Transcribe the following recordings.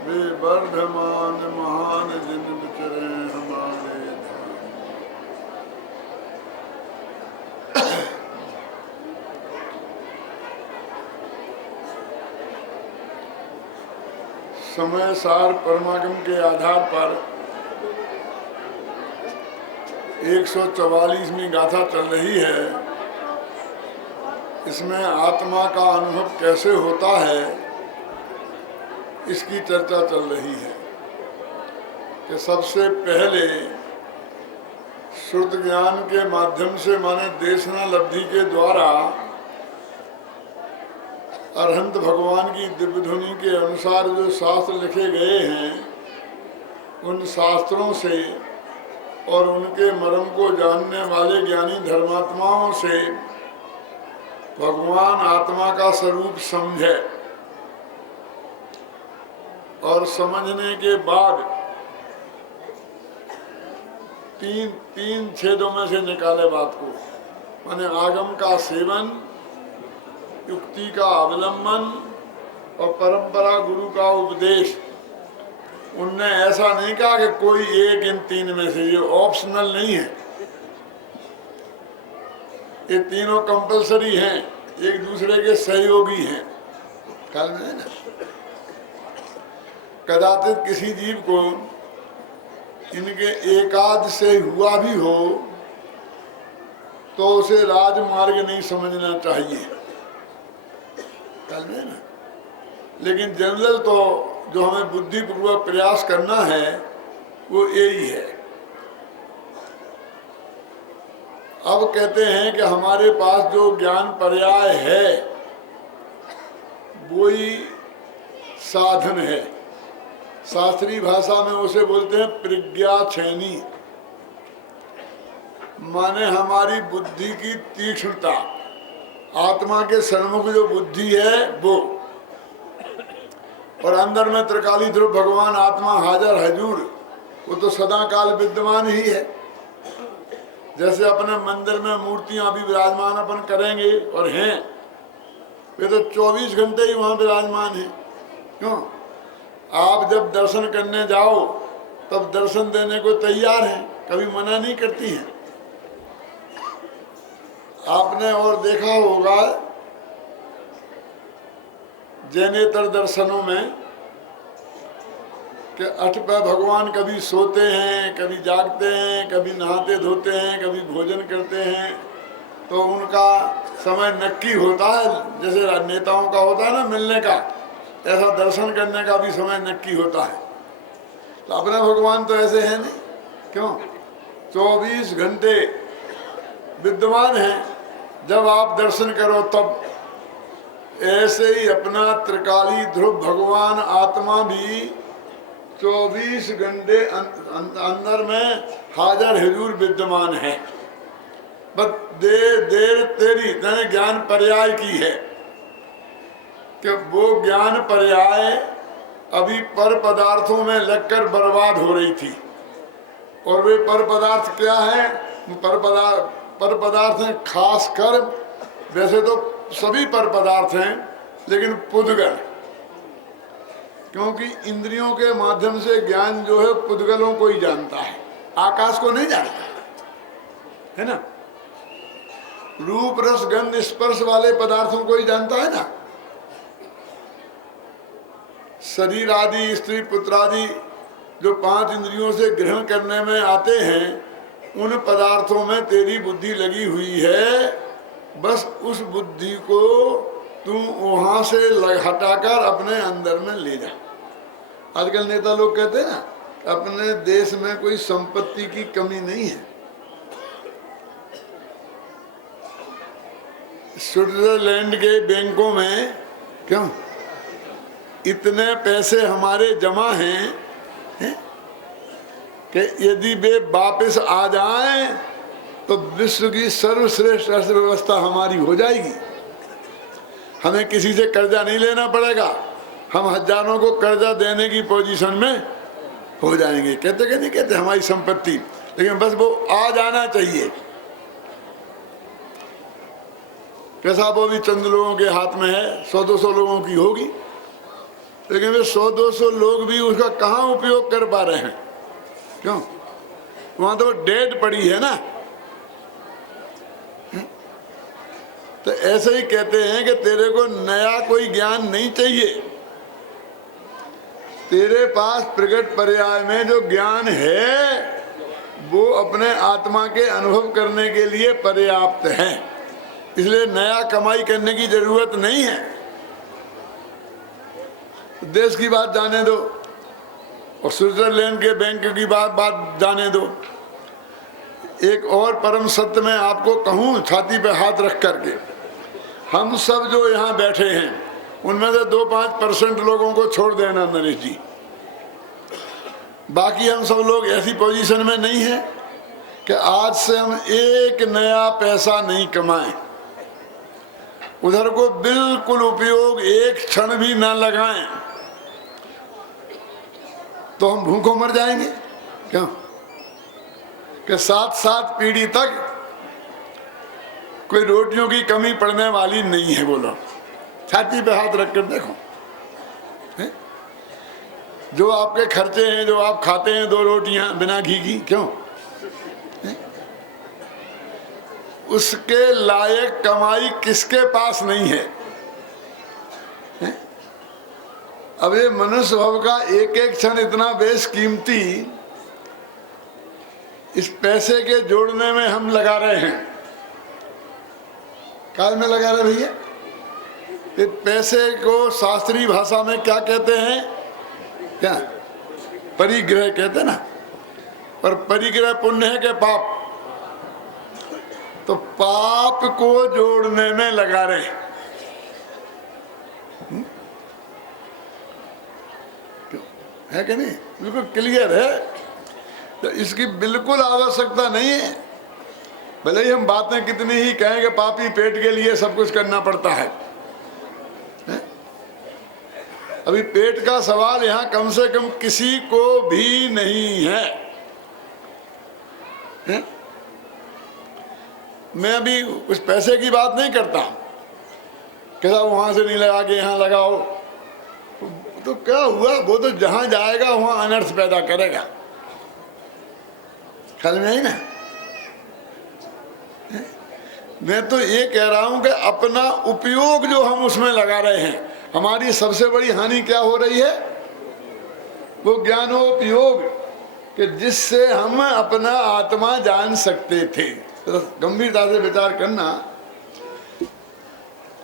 वे वर्धमान महान जिन विचरे हमारे धाम। समय सार परमागम के आधार पर 144वीं गाथा चल रही है। इसमें आत्मा का अनुभव कैसे होता है इसकी चर्चा चल रही है कि सबसे पहले श्रुत ज्ञान के माध्यम से माने देशना लब्धि के द्वारा अरहंत भगवान की दिव्य ध्वनि के अनुसार जो शास्त्र लिखे गए हैं उन शास्त्रों से और उनके मर्म को जानने वाले ज्ञानी धर्मात्माओं से भगवान आत्मा का स्वरूप समझे और समझने के बाद तीन छेदों में से निकाले बात को, माने आगम का सेवन, युक्ति का अवलंबन और परंपरा गुरु का उपदेश। उनने ऐसा नहीं कहा कि कोई एक इन तीन में से, ये ऑप्शनल नहीं है, ये तीनों कंपलसरी हैं, एक दूसरे के सहयोगी हैं। कल में है ना, कदाचित किसी जीव को इनके एकाद से हुआ भी हो तो उसे राजमार्ग नहीं समझना चाहिए। कल में ना, लेकिन जनरल तो जो हमें बुद्धिपूर्वक प्रयास करना है वो यही है। अब कहते हैं कि हमारे पास जो ज्ञान पर्याय है वो ही साधन है। शास्त्रीय भाषा में उसे बोलते हैं प्रज्ञा छेनी, माने हमारी बुद्धि की तीक्ष्णता। आत्मा के सन्मुख जो बुद्धि है वो, और अंदर में त्रिकाली ध्रुव भगवान आत्मा हाजर हजूर, वो तो सदा काल विद्यमान ही है। जैसे अपने मंदिर में मूर्तियां भी विराजमान अपन करेंगे और हैं, वे तो 24 घंटे ही वहां विराजमान है। क्यों? आप जब दर्शन करने जाओ तब दर्शन देने को तैयार हैं, कभी मना नहीं करती हैं। आपने और देखा होगा जैनेतर दर्शनों में कि अष्टपै भगवान कभी सोते हैं, कभी जागते हैं, कभी नहाते धोते हैं, कभी भोजन करते हैं। तो उनका समय नक्की होता है, जैसे नेताओं का होता है ना मिलने का, ऐसा दर्शन करने का भी समय नक्की होता है। तो अपना भगवान तो ऐसे है नहीं। क्यों? 24 घंटे विद्यमान हैं। जब आप दर्शन करो तब ऐसे ही अपना त्रिकाली ध्रुव भगवान आत्मा भी 24 घंटे अंदर में हाजर हुजूर विद्यमान है। बस देर तेरी मैंने ज्ञान पर्याय की है कि वो ज्ञान पर्याय अभी पर पदार्थों में लगकर बर्बाद हो रही थी। और वे पर पदार्थ क्या है? पर पदार्थ हैं खास कर, वैसे तो सभी पर पदार्थ हैं, लेकिन पुद्गल, क्योंकि इंद्रियों के माध्यम से ज्ञान जो है पुद्गलों को ही जानता है, आकाश को नहीं जानता है ना। रूप रस गंध स्पर्श वाले पदार्थों को ही जानता है ना। शरीर आदि, स्त्री पुत्र आदि जो 5 इंद्रियों से ग्रहण करने में आते हैं, उन पदार्थों में तेरी बुद्धि लगी हुई है। बस उस बुद्धि को तुम वहां से हटाकर अपने अंदर में ले जा। आजकल नेता लोग कहते हैं ना अपने देश में कोई संपत्ति की कमी नहीं है। स्विट्जरलैंड के बैंकों में क्यों इतने पैसे हमारे जमा हैं कि यदि वे वापस आ जाएं तो विश्व की सर्वश्रेष्ठ अर्थव्यवस्था हमारी हो जाएगी। हमें किसी से कर्जा नहीं लेना पड़ेगा, हम हजारों को कर्जा देने की पोजीशन में हो जाएंगे। कहते कि नहीं कहते हमारी संपत्ति, लेकिन बस वो आ जाना चाहिए। कैसा वो भी चंद लोगों के हाथ में है, 100-200 लोगों की होगी। लेकिन वे 100-200 लोग भी उसका कहाँ उपयोग कर पा रहे हैं? क्यों? वहां तो डेट पड़ी है ना। तो ऐसे ही कहते हैं कि तेरे को नया कोई ज्ञान नहीं चाहिए, तेरे पास प्रगट पर्याय में जो ज्ञान है वो अपने आत्मा के अनुभव करने के लिए पर्याप्त है, इसलिए नया कमाई करने की जरूरत नहीं है। देश की बात जाने दो और स्विट्जरलैंड के बैंक की बात जाने ददो। एक और परम सत्य मैं आपको कहूँ छाती पे हाथ रख करके, हम सब जो यहाँ बैठे हैं उनमें से 2-5% लोगों को छोड़ देना नरेश जी, बाकी हम सब लोग ऐसी पोजीशन में नहीं है कि आज से हम एक नया पैसा नहीं कमाएं, उधर को बिल्कुल उपयोग एक क्षण भी ना लगाएं, तो हम भूखों मर जाएंगे। क्यों कि 7-7 पीढ़ी तक कोई रोटियों की कमी पड़ने वाली नहीं है। बोलो, छाती पे हाथ रख कर देखो, है? जो आपके खर्चे हैं, जो आप खाते हैं 2 रोटियां बिना घी की, क्यों है? उसके लायक कमाई किसके पास नहीं है? अब ये मनुष्य भव का एक एक क्षण इतना बेशकीमती इस पैसे के जोड़ने में हम लगा रहे हैं। काल में लगा रहे भैया, इस पैसे को शास्त्रीय भाषा में क्या कहते हैं? क्या परिग्रह कहते हैं ना। और परिग्रह पुण्य है कि पाप? तो पाप को जोड़ने में लगा रहे हैं। है कि नहीं? बिल्कुल क्लियर है। तो इसकी बिल्कुल आवश्यकता नहीं है। भले ही हम बातें कितनी ही कहें कि पापी पेट के लिए सब कुछ करना पड़ता है। अभी पेट का सवाल यहाँ कम से कम किसी को भी नहीं है, है? मैं अभी उस पैसे की बात नहीं करता कि साहब वहां से नहीं लगा के यहाँ लगाओ, तो क्या हुआ? वो तो जहां जाएगा वहां अनर्थ पैदा करेगा। ख्याल में आई ना? मैं तो ये कह रहा हूं कि अपना उपयोग जो हम उसमें लगा रहे हैं, हमारी सबसे बड़ी हानि क्या हो रही है? वो ज्ञानोपयोग कि जिससे हम अपना आत्मा जान सकते थे। तो गंभीरता से विचार करना।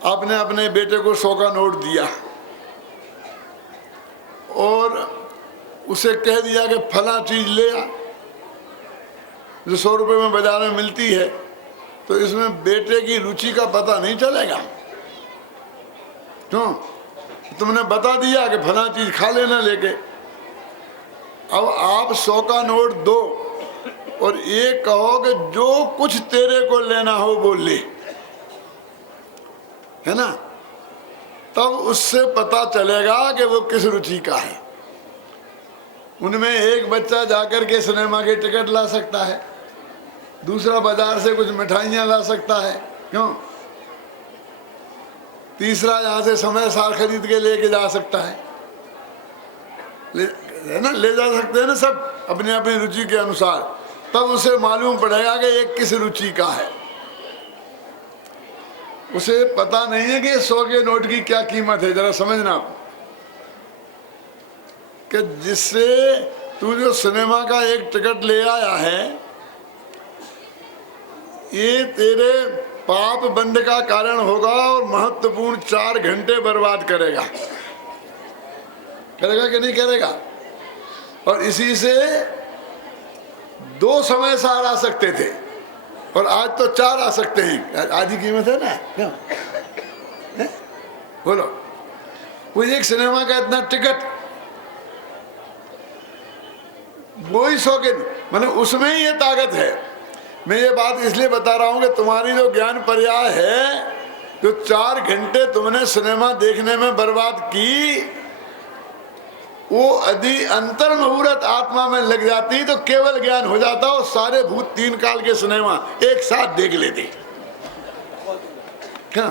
आपने अपने बेटे को 100 का नोट दिया और उसे कह दिया कि फला चीज ले आ, जो 100 रुपये में बाजार में मिलती है, तो इसमें बेटे की रुचि का पता नहीं चलेगा। क्यों? तुमने बता दिया कि फला चीज खा लेना लेके। अब आप 100 का नोट दो और ये कहो कि जो कुछ तेरे को लेना हो वो ले, है ना? तब उससे पता चलेगा कि वो किस रुचि का है। उनमें एक बच्चा जाकर के सिनेमा के टिकट ला सकता है, दूसरा बाजार से कुछ मिठाइयाँ ला सकता है, क्यों? तीसरा यहाँ से समय सार खरीद के लेके जा सकता है, है ना? ले जा सकते हैं ना सब अपनी अपनी रुचि के अनुसार। तब उसे मालूम पड़ेगा कि ये किस रुचि का है। उसे पता नहीं है कि 100 के नोट की क्या कीमत है। जरा समझना कि जिससे तू जो सिनेमा का एक टिकट ले आया है, ये तेरे पाप बंद का कारण होगा और महत्वपूर्ण 4 घंटे बर्बाद करेगा। करेगा कि नहीं करेगा? और इसी से 2 समय सार आ सकते थे और आज तो 4 आ सकते हैं। आज ही कीमत है ना? क्यों? बोलो, वो एक सिनेमा का इतना टिकट, वो ही 100 के, मतलब उसमें ही ये ताकत है। मैं ये बात इसलिए बता रहा हूं कि तुम्हारी जो ज्ञान पर्याय है, जो 4 घंटे तुमने सिनेमा देखने में बर्बाद की, वो यदि अंतर मुहूर्त आत्मा में लग जाती तो केवल ज्ञान हो जाता और सारे भूत 3 काल के सिनेमा एक साथ देख लेते। क्या?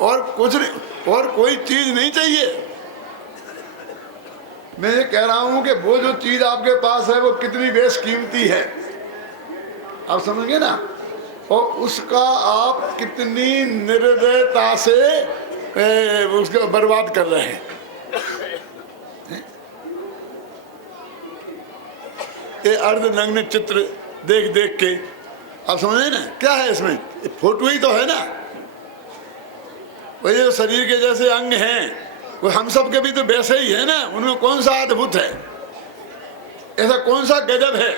और कुछ नहीं। और कोई चीज नहीं चाहिए। मैं ये कह रहा हूं कि वो जो चीज आपके पास है वो कितनी बेशकीमती है, आप समझ गए ना, और उसका आप कितनी निर्दयता से उसको बर्बाद कर रहे हैं। ये अर्धनग्न चित्र देख देख के आप समझे ना क्या है इसमें, फोटो ही तो है ना। वही जो शरीर के जैसे अंग हैं वो हम सब के भी तो वैसे ही है ना, उनमें कौन सा अद्भुत है, ऐसा कौन सा गजब है,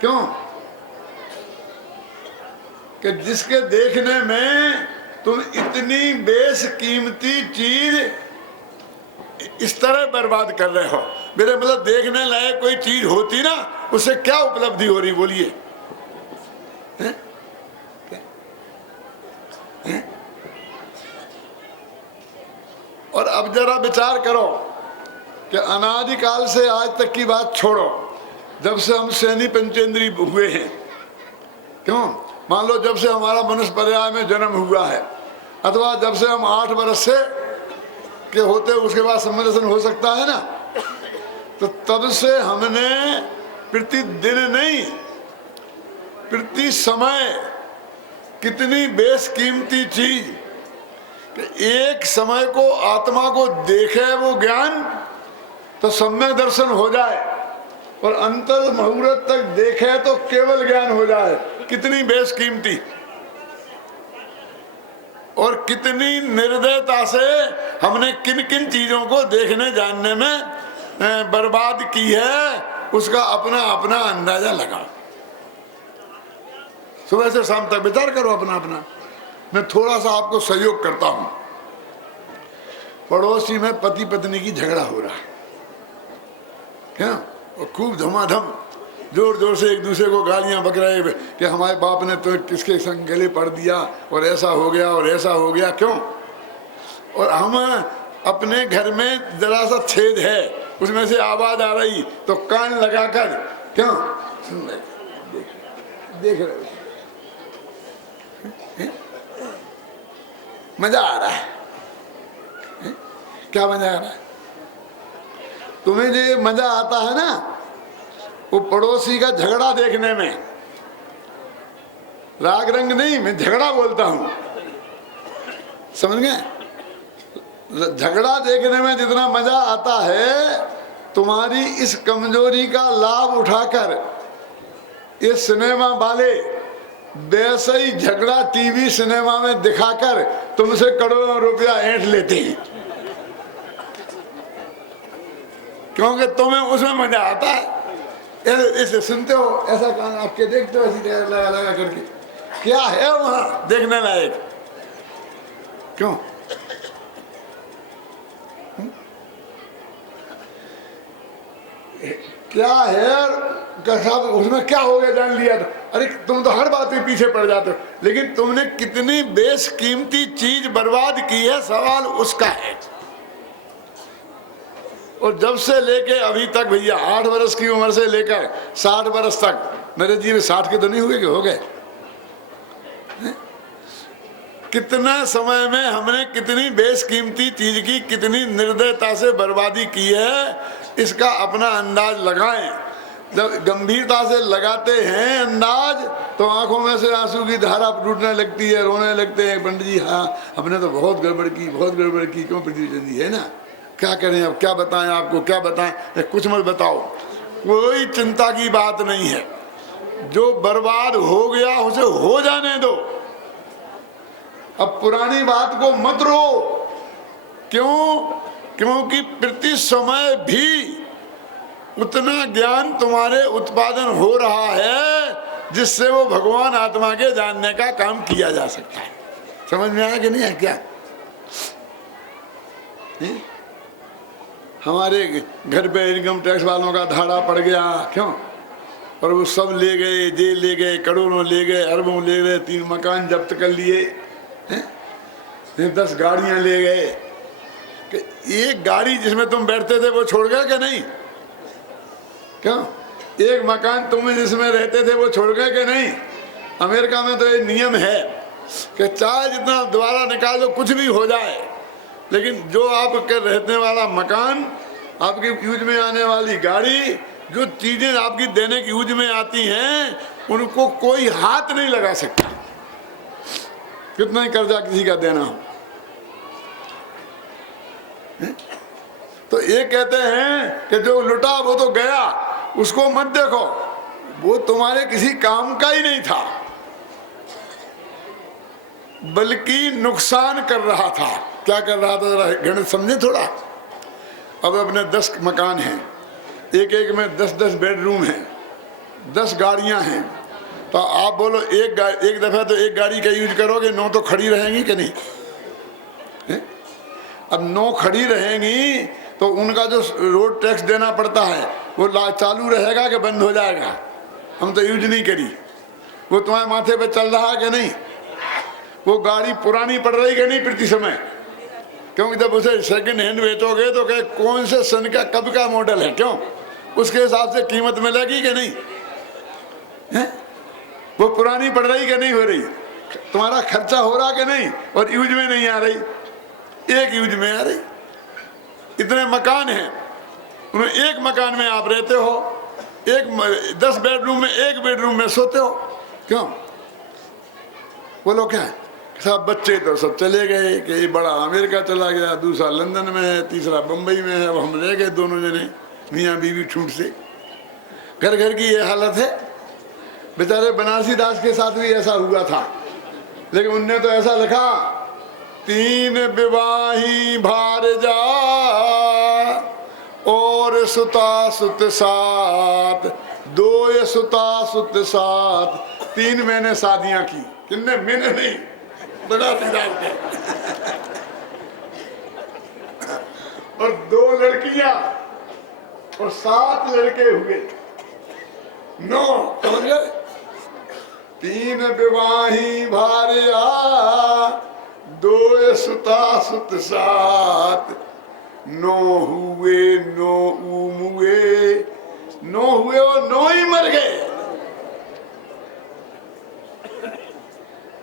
क्यों कि जिसके देखने में तुम इतनी बेशकीमती चीज इस तरह बर्बाद कर रहे हो। मेरे मतलब देखने लायक कोई चीज होती ना, उससे क्या उपलब्धि हो रही बोलिए। और अब जरा विचार करो कि अनादिकाल से आज तक की बात छोड़ो, जब से हम सैनी पंचेंद्री हुए हैं, क्यों मान लो जब से हमारा मनुष्य पर्याय में जन्म हुआ है, अथवा जब से हम 8 वर्ष से के होते उसके बाद सम्मेलन हो सकता है ना, तो तब से हमने प्रतिदिन नहीं प्रति समय कितनी बेशकीमती चीज, एक समय को आत्मा को देखे वो ज्ञान तो सम्यक दर्शन हो जाए, और अंतर मुहूर्त तक देखे तो केवल ज्ञान हो जाए। कितनी बेशकीमती और कितनी निर्दयता से हमने किन किन चीजों को देखने जानने में बर्बाद की है, उसका अपना अपना अंदाजा लगा। सुबह से शाम तक विचार करो अपना अपना। मैं थोड़ा सा आपको सहयोग करता हूं। पड़ोसी में पति पत्नी की झगड़ा हो रहा है, क्या, और खूब धमाधम जोर जोर से एक दूसरे को गालियां बक रहे कि हमारे बाप ने तो किसके संग गले पड़ दिया और ऐसा हो गया और ऐसा हो गया, क्यों। और हम अपने घर में जरा सा छेद है, उसमें से आवाज आ रही तो कान लगाकर क्यों सुन रहे, देख रहे, मजा आ रहा है। क्या मजा आ रहा है तुम्हें? जो मजा आता है ना वो पड़ोसी का झगड़ा देखने में, राग रंग नहीं, मैं झगड़ा बोलता हूं, समझ गए। झगड़ा देखने में जितना मजा आता है, तुम्हारी इस कमजोरी का लाभ उठाकर ये सिनेमा वाले वैसे ही झगड़ा टीवी सिनेमा में दिखाकर तुमसे करोड़ों रुपया ऐंठ लेते हैं, क्योंकि तुम्हें उसमें मजा आता है। ऐसे सुनते हो, ऐसा कान आपके देखते हो, ऐसी लगा लगा करके, क्या है वहां देखने लायक, क्यों? क्या है उसमें क्या हो गया जान लिया तो, अरे तुम तो हर बात में पीछे पड़ जाते हो, लेकिन तुमने कितनी बेशकीमती चीज बर्बाद की है, सवाल उसका है। और जब से लेके अभी तक भैया 8 वर्ष की उम्र से लेकर 60 वर्ष तक, मेरे जी में 60 के तो नहीं हुए कि हो गए, कितना समय में हमने कितनी बेशकीमती चीज की कितनी निर्दयता से बर्बादी की है, इसका अपना अंदाज लगाएं। जब गंभीरता से लगाते हैं अंदाज तो आंखों में से आंसू की धारा टूटने लगती है, रोने लगते हैं, पंडित जी हाँ हमने तो बहुत गड़बड़ की, बहुत गड़बड़ की। क्यों पृथ्वी जी है ना, क्या करें अब, क्या बताएं आपको, क्या बताएं, कुछ मत बताओ, कोई चिंता की बात नहीं है। जो बर्बाद हो गया उसे हो जाने दो, अब पुरानी बात को मत रो। क्यों? क्योंकि प्रति समय भी उतना ज्ञान तुम्हारे उत्पादन हो रहा है जिससे वो भगवान आत्मा के जानने का काम किया जा सकता है। समझ में आया कि नहीं है क्या? हमारे घर पे इनकम टैक्स वालों का धाड़ा पड़ गया, क्यों? और वो सब ले गए, जेल ले गए, करोड़ों ले गए, अरबों ले गए, 3 मकान जब्त कर लिए, 10 गाड़ियां ले गए। कि एक गाड़ी जिसमें तुम बैठते थे वो छोड़ गए क्या? नहीं, क्यों? एक मकान तुम जिसमें रहते थे वो छोड़ गए कि नहीं? अमेरिका में तो ये नियम है कि चाहे जितना दोबारा निकाल दो, कुछ भी हो जाए, लेकिन जो आपके रहने वाला मकान, आपके यूज में आने वाली गाड़ी, जो चीजें आपकी देने की यूज में आती हैं, उनको कोई हाथ नहीं लगा सकता, कितना ही कर्जा किसी का देना हो। तो ये कहते हैं कि जो लुटा वो तो गया, उसको मत देखो, वो तुम्हारे किसी काम का ही नहीं था, बल्कि नुकसान कर रहा था। क्या कर रहा था, जरा गणित समझे थोड़ा। अब अपने 10 मकान हैं, एक एक में 10-10 बेडरूम हैं, 10 गाड़ियां हैं, तो आप बोलो एक दफा तो एक गाड़ी का यूज करोगे, 9 तो खड़ी रहेंगी कि नहीं है? अब 9 खड़ी रहेंगी तो उनका जो रोड टैक्स देना पड़ता है वो चालू रहेगा कि बंद हो जाएगा? हम तो यूज नहीं करी, वो तुम्हारे माथे पे चल रहा है कि नहीं? वो गाड़ी पुरानी पड़ रही कि नहीं प्रति समय? क्योंकि जब उसे सेकंड हैंड बेचोगे तो क्या कौन से सन का कब का मॉडल है, क्यों उसके हिसाब से कीमत मिलेगी कि नहीं है? वो पुरानी पड़ रही कि नहीं हो रही? तुम्हारा खर्चा हो रहा कि नहीं? और यूज में नहीं आ रही, एक यूज में आ रही। इतने मकान हैं, उनमें एक मकान में आप रहते हो, 10 बेडरूम में एक बेडरूम में सोते हो, क्यों? बोलो क्या है? सब बच्चे तो सब चले गए, कि बड़ा अमेरिका चला गया, दूसरा लंदन में है, तीसरा बम्बई में है, अब हम रह गए दोनों जने मियाँ बीवी छूट से। घर घर की ये हालत है। बेचारे बनारसी दास के साथ भी ऐसा हुआ था, लेकिन उनने तो ऐसा लिखा, 3 विवाही भार जा और सुता सुत साथ, 2 सुता सुत साथ। 3 मैंने शादियां की, किन्ने? मैंने नहीं, बनारसी दास ने। और 2 लड़कियां और 7 लड़के हुए, 9, समझ गए? 3 विवाही भार्या, 2 सुता सुत साथ, 9 हुए 9 मुए, 9 हुए और 9 ही मर गए।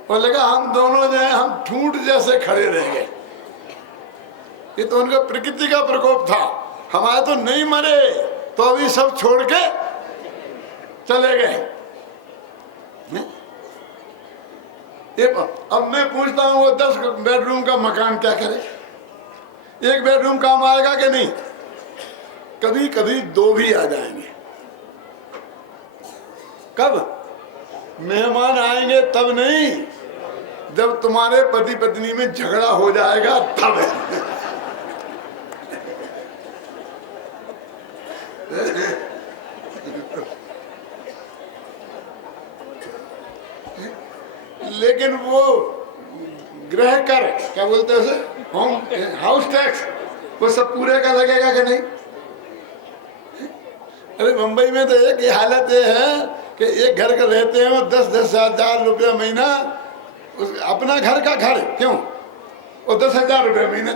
और लगा हम दोनों जो है हम ठूंठ जैसे खड़े रह गए। ये तो उनका प्रकृति का प्रकोप था। हमारे तो नहीं मरे, तो अभी सब छोड़ के चले गए। ये अब मैं पूछता हूँ, वो 10 बेडरूम का मकान क्या करे? 1 बेडरूम काम आएगा कि नहीं? कभी कभी 2 भी आ जाएंगे। कब? मेहमान आएंगे तब नहीं, जब तुम्हारे पति पत्नी में झगड़ा हो जाएगा तब। लेकिन वो गृह कर, क्या बोलते हैं उसे, होम हाउस टैक्स, वो सब पूरे का लगेगा कि नहीं? अरे मुंबई में तो एक हालत ये है कि एक घर का रहते हैं वो 10-10 हजार रुपया महीना, अपना घर का घर, क्यों? वो 10,000 रुपये महीने,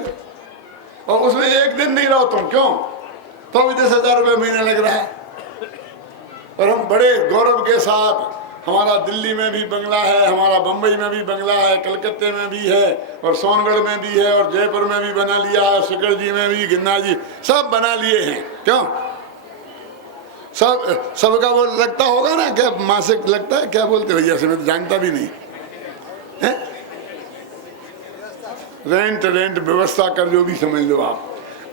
और उसमें एक दिन नहीं रहो तुम, क्यों? तो भी 10,000 रुपये महीना लग रहा है। और हम बड़े गौरव के साथ, हमारा दिल्ली में भी बंगला है, हमारा बम्बई में भी बंगला है, कलकत्ते में भी है, और सोनगढ़ में भी है, और जयपुर में भी बना लिया है, शिखर जी में भी, गिन्ना जी, सब बना लिए हैं, क्यों? सबका वो लगता होगा ना, क्या मासिक लगता है, क्या बोलते भैया से, मैं तो जानता भी नहीं है। रेंट व्यवस्था कर, जो भी समझ लो आप।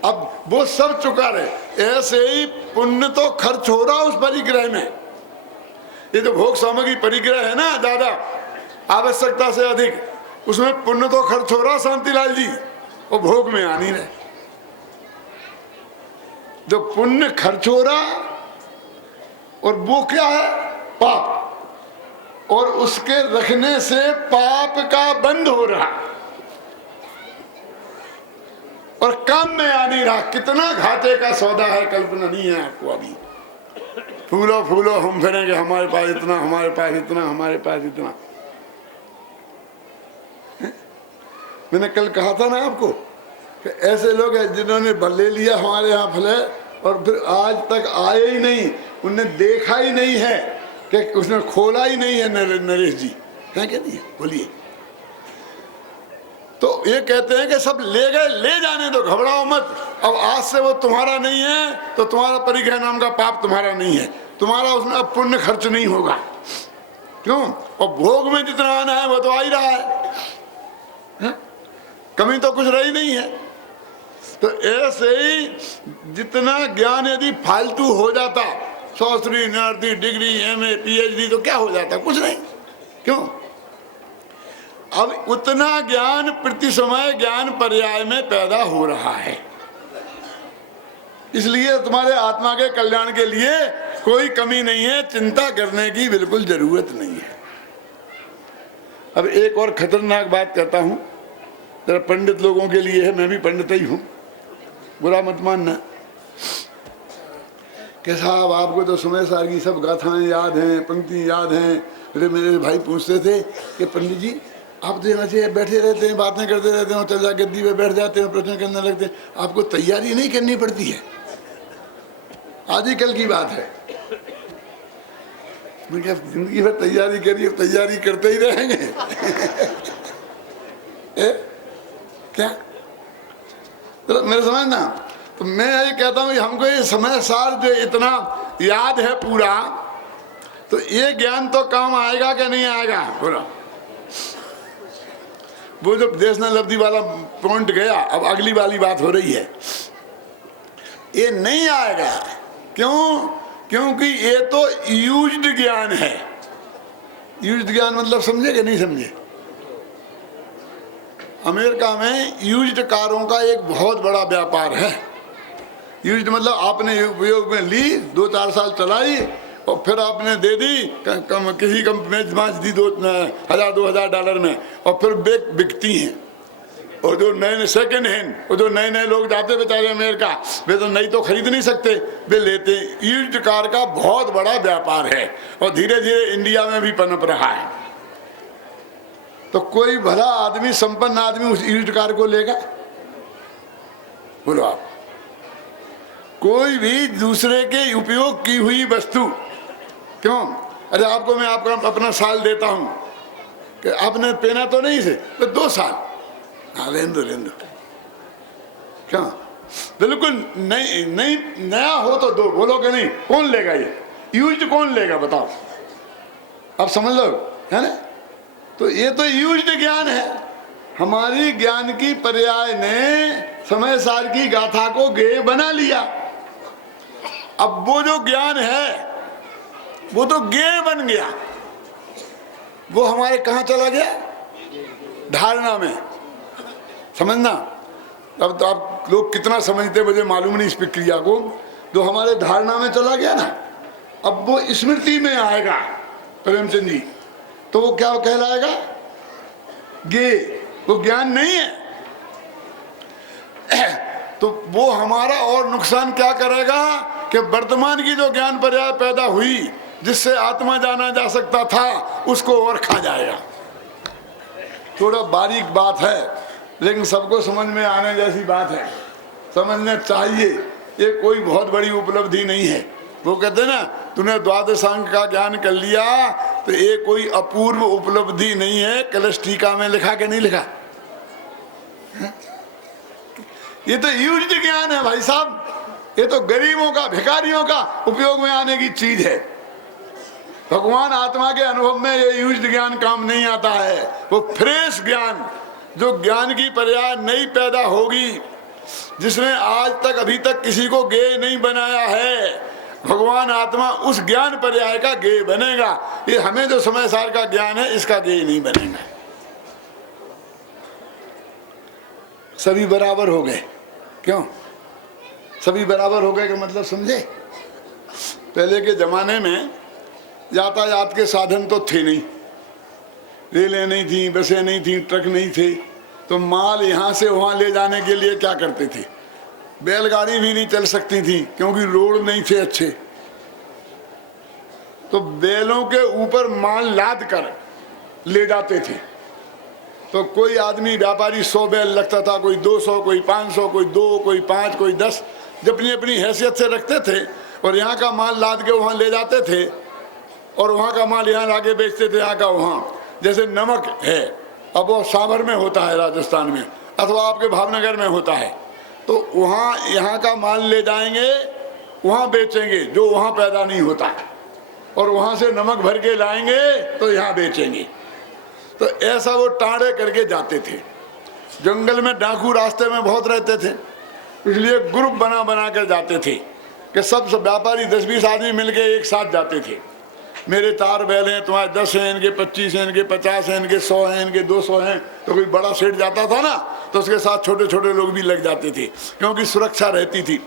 अब वो सब चुका रहे। ऐसे ही पुण्य तो खर्च हो रहा उस परिग्रह में। ये तो भोग सामग्री परिग्रह है ना, ज्यादा आवश्यकता से अधिक, उसमें पुण्य तो खर्च हो रहा शांतिलाल जी, वो भोग में आ नहीं रहे। जो पुण्य खर्च हो रहा, और वो क्या है? पाप, और उसके रखने से पाप का बंद हो रहा, और काम में आ नहीं रहा। कितना घाटे का सौदा है, कल्पना नहीं है आपको। अभी फूलो फूलो हम फिरेंगे, हमारे पास इतना, हमारे पास इतना, हमारे पास इतना। मैंने कल कहा था ना आपको कि ऐसे लोग हैं जिन्होंने ले लिया हमारे यहाँ फले, और फिर आज तक आए ही नहीं, उन्हें देखा ही नहीं है, कि उसने खोला ही नहीं है। नरेश जी है क्या? नहीं बोलिए, तो ये कहते हैं कि सब ले गए, ले जाने दो, घबराओ मत। अब आज से वो तुम्हारा नहीं है तो तुम्हारा परिग्रह नाम का पाप तुम्हारा नहीं है, तुम्हारा उसमें अब पुण्य खर्च नहीं होगा। क्यों? और भोग में जितना आना है वो तो आ ही रहा है, कमी तो कुछ रही नहीं है। तो ऐसे ही जितना ज्ञान यदि फालतू हो जाता, शास्त्री नारदी डिग्री एमए पीएचडी, तो क्या हो जाता? कुछ नहीं। क्यों? अब उतना ज्ञान प्रति समय ज्ञान पर्याय में पैदा हो रहा है, इसलिए तुम्हारे आत्मा के कल्याण के लिए कोई कमी नहीं है, चिंता करने की बिल्कुल जरूरत नहीं है। अब एक और खतरनाक बात कहता हूं, जरा पंडित लोगों के लिए है, मैं भी पंडित ही हूं, बुरा मत मानना। कि साहब आपको तो समय सार की सब गाथाएं याद हैं, पंक्ति याद हैं। मेरे भाई पूछते थे कि पंडित जी आप तो यहाँ से बैठे रहते हैं, बातें करते रहते हैं, चल जा गद्दी पे बैठ जाते हैं, प्रश्न करने लगते हैं, आपको तैयारी नहीं करनी पड़ती है? आज ही कल की बात है। मैं क्या जिंदगी भर तैयारी करिए, तैयारी करते ही रहेंगे? क्या तो मेरे समझना, तो मैं ये कहता हूँ हमको ये समय सार जो इतना याद है पूरा, तो ये ज्ञान तो काम आएगा कि नहीं आएगा? बोलो। वो जो देश न लब्धि वाला पॉइंट गया, अब अगली वाली बात हो रही है, ये नहीं आएगा। क्यों? क्योंकि ये तो यूज्ड ज्ञान है। यूज्ड ज्ञान मतलब समझे कि नहीं समझे? अमेरिका में यूज्ड कारों का एक बहुत बड़ा व्यापार है। यूज्ड मतलब आपने उपयोग में ली, 2-4 साल चलाई और फिर आपने दे दी किसी कंपनी में, दी $2,000 में, और फिर बिकती हैं। और जो नए सेकेंड हैंड, और जो नए लोग जाते बेचारे अमेरिका, वे तो नई तो खरीद नहीं सकते, वे लेते। यूज्ड कार का बहुत बड़ा व्यापार है और धीरे धीरे इंडिया में भी पनप रहा है। तो कोई भला आदमी, संपन्न आदमी उस यूज्ड कार को लेगा? बोलो आप। कोई भी दूसरे के उपयोग की हुई वस्तु, क्यों? अरे आपको मैं आपका अपना साल देता हूं कि आपने पहना तो नहीं से, तो 2 साल, हाँ लेन दो। क्या? बिल्कुल नहीं, नया हो तो दो, बोलो कि नहीं? कौन लेगा ये? यूज्ड कौन लेगा बताओ? आप समझ लो, है ना? तो ये तो यूज्ड ज्ञान है। हमारी ज्ञान की पर्याय ने समय सार की गाथा को गेय बना लिया। अब वो जो ज्ञान है वो तो गेय बन गया, वो हमारे कहाँ चला गया? धारणा में। समझना, अब तो आप लोग कितना समझते मुझे मालूम नहीं इस प्रक्रिया को, जो हमारे धारणा में चला गया ना, अब वो स्मृति में आएगा प्रेमचंद जी, तो वो क्या कहलाएगा? गेय। वो ज्ञान नहीं है। तो वो हमारा और नुकसान क्या करेगा कि वर्तमान की जो ज्ञान पर्याय पैदा हुई, जिससे आत्मा जाना जा सकता था, उसको और खा जाएगा। थोड़ा बारीक बात है, लेकिन सबको समझ में आने जैसी बात है, समझना चाहिए। ये कोई बहुत बड़ी उपलब्धि नहीं है। वो कहते हैं ना, तूने द्वादशांक का ज्ञान कर लिया, तो ये कोई अपूर्व उपलब्धि नहीं है। कलश टीका में लिखा कि नहीं लिखा? ये तो यूज्ड ज्ञान है भाई साहब। ये तो गरीबों का, भिखारियों का उपयोग में आने की चीज है। भगवान आत्मा के अनुभव में ये यूज्ड ज्ञान काम नहीं आता है। वो फ्रेश ज्ञान, जो ज्ञान की पर्याय नई पैदा होगी, जिसने आज तक अभी तक किसी को गेय नहीं बनाया है, भगवान आत्मा उस ज्ञान पर्याय का गेय बनेगा। ये हमें जो समय सार का ज्ञान है, इसका गेय नहीं बनेगा। सभी बराबर हो गए। क्यों सभी बराबर हो गए का मतलब समझे? पहले के जमाने में यातायात के साधन तो थे नहीं, रेलें नहीं थी, बसें नहीं थी, ट्रक नहीं थे। तो माल यहाँ से वहाँ ले जाने के लिए क्या करते थे? बैलगाड़ी भी नहीं चल सकती थी क्योंकि रोड नहीं थे अच्छे। तो बैलों के ऊपर माल लाद कर ले जाते थे। तो कोई आदमी व्यापारी 100 बैल लगता था, कोई 200, कोई 500, कोई 2, कोई 5, कोई 10, अपनी अपनी हैसियत से रखते थे। और यहाँ का माल लाद के वहाँ ले जाते थे और वहाँ का माल यहाँ लाके बेचते थे, यहाँ का वहाँ। जैसे नमक है, अब वो सावर में होता है राजस्थान में, अथवा आपके भावनगर में होता है, तो वहाँ यहाँ का माल ले जाएंगे, वहाँ बेचेंगे जो वहाँ पैदा नहीं होता, और वहाँ से नमक भर के लाएंगे तो यहाँ बेचेंगे। तो ऐसा वो टाड़े करके जाते थे। जंगल में डाकू रास्ते में बहुत रहते थे, इसलिए ग्रुप बना बना कर जाते थे कि सब व्यापारी 10-20 आदमी मिलके एक साथ जाते थे। मेरे 4 बैल हैं, तुम्हारे 10 हैं, इनके 25 हैं, इनके 50 हैं, इनके 100 हैं, इनके 200 हैं। तो कोई बड़ा सेठ जाता था ना, तो उसके साथ छोटे छोटे लोग भी लग जाते थे, क्योंकि सुरक्षा रहती थी,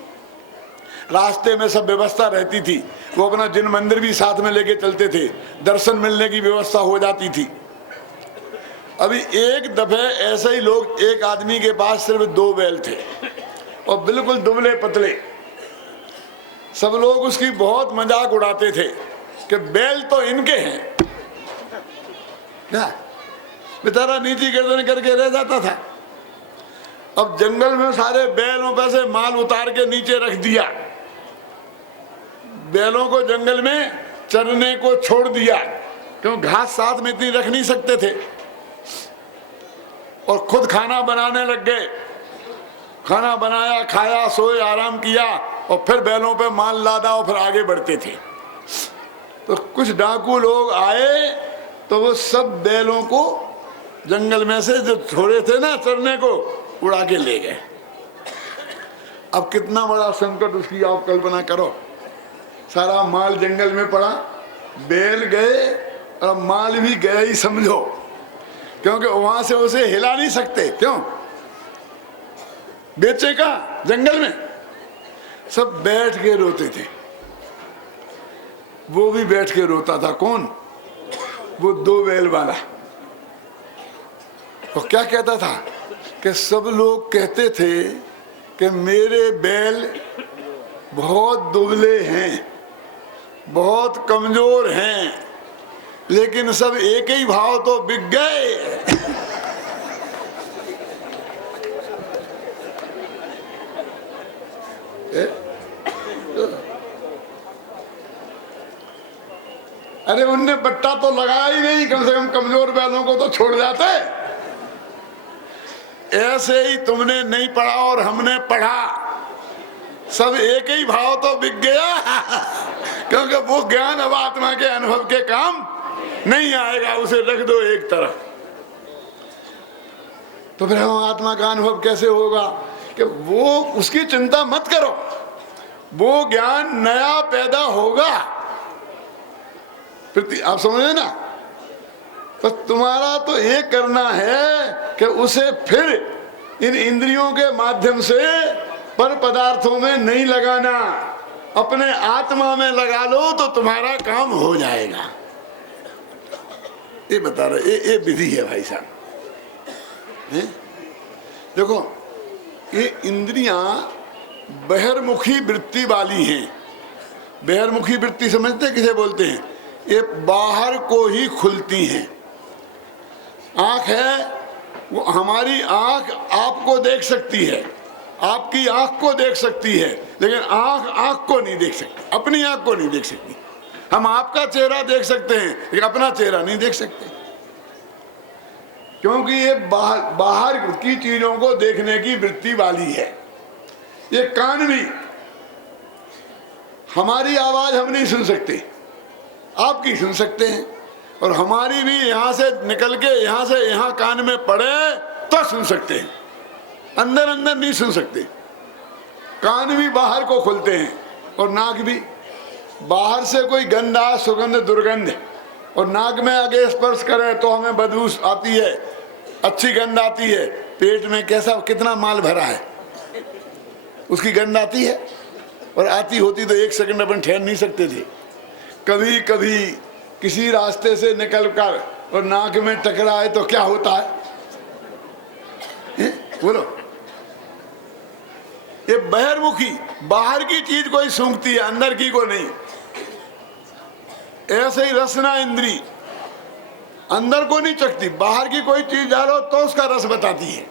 रास्ते में सब व्यवस्था रहती थी। वो अपना जिन मंदिर भी साथ में लेके चलते थे, दर्शन मिलने की व्यवस्था हो जाती थी। अभी एक दफे ऐसे ही लोग, एक आदमी के पास सिर्फ 2 बैल थे और बिल्कुल दुबले पतले। सब लोग उसकी बहुत मजाक उड़ाते थे कि बैल तो इनके हैं, क्या बेचारा नीची गर्दन करके रह जाता था। अब जंगल में सारे बैलों पर से माल उतार के नीचे रख दिया, बैलों को जंगल में चरने को छोड़ दिया, क्यों घास साथ में इतनी रख नहीं सकते थे, और खुद खाना बनाने लग गए। खाना बनाया, खाया, सोए, आराम किया, और फिर बैलों पे माल लादा और फिर आगे बढ़ते थे। तो कुछ डाकू लोग आए तो वो सब बैलों को जंगल में से जो छोड़े थे ना चरने को, उड़ा के ले गए। अब कितना बड़ा संकट उसकी आप कल्पना करो। सारा माल जंगल में पड़ा, बैल गए और माल भी गया ही समझो, क्योंकि वहां से उसे हिला नहीं सकते। क्यों बेचेगा जंगल में? सब बैठ के रोते थे। वो भी बैठ के रोता था। कौन? वो 2 बैल वाला। और क्या कहता था कि सब लोग कहते थे कि मेरे बैल बहुत दुबले हैं, बहुत कमजोर हैं, लेकिन सब एक ही भाव तो बिक गए। अरे उनने बट्टा तो लगाया ही नहीं, कम से कम कमजोर बैलों को तो छोड़ जाते। ऐसे ही तुमने नहीं पढ़ा और हमने पढ़ा, सब एक ही भाव तो बिक गया। क्योंकि वो ज्ञान अब आत्मा के अनुभव के काम नहीं आएगा, उसे रख दो एक तरफ। तो फिर हम आत्मा का अनुभव कैसे होगा? कि वो उसकी चिंता मत करो, वो ज्ञान नया पैदा होगा। आप समझे ना? बस तुम्हारा तो ये करना है कि उसे फिर इन इंद्रियों के माध्यम से पर पदार्थों में नहीं लगाना, अपने आत्मा में लगा लो तो तुम्हारा काम हो जाएगा। ये बता रहे, ये विधि है भाई साहब। देखो, ये इंद्रियां बहिर्मुखी वृत्ति वाली हैं। बहिर्मुखी वृत्ति समझते किसे बोलते हैं? ये बाहर को ही खुलती हैं। आंख है, वो हमारी आंख आपको देख सकती है, आपकी आंख को देख सकती है, लेकिन आंख आंख को नहीं देख सकती, अपनी आंख को नहीं देख सकती। हम आपका चेहरा देख सकते हैं, लेकिन अपना चेहरा नहीं देख सकते, क्योंकि ये बाहर की चीजों को देखने की वृत्ति वाली है। ये कान भी, हमारी आवाज हम नहीं सुन सकते, आपकी सुन सकते हैं, और हमारी भी यहाँ से निकल के यहाँ से यहाँ कान में पड़े तो सुन सकते हैं, अंदर अंदर नहीं सुन सकते। कान भी बाहर को खुलते हैं, और नाक भी। बाहर से कोई गंदा सुगंध दुर्गंध और नाक में आगे स्पर्श करें तो हमें बदबू आती है, अच्छी गंध आती है। पेट में कैसा कितना माल भरा है, उसकी गंध आती है, और आती होती तो 1 सेकंड अपन ठहर नहीं सकते थे। कभी कभी किसी रास्ते से निकलकर और नाक में टकराए तो क्या होता है? बोलो। ये बहिर्मुखी, बाहर की चीज कोई सूंघती है, अंदर की को नहीं। ऐसे ही रसना इंद्री अंदर को नहीं चखती, बाहर की कोई चीज डालो तो उसका रस बताती है।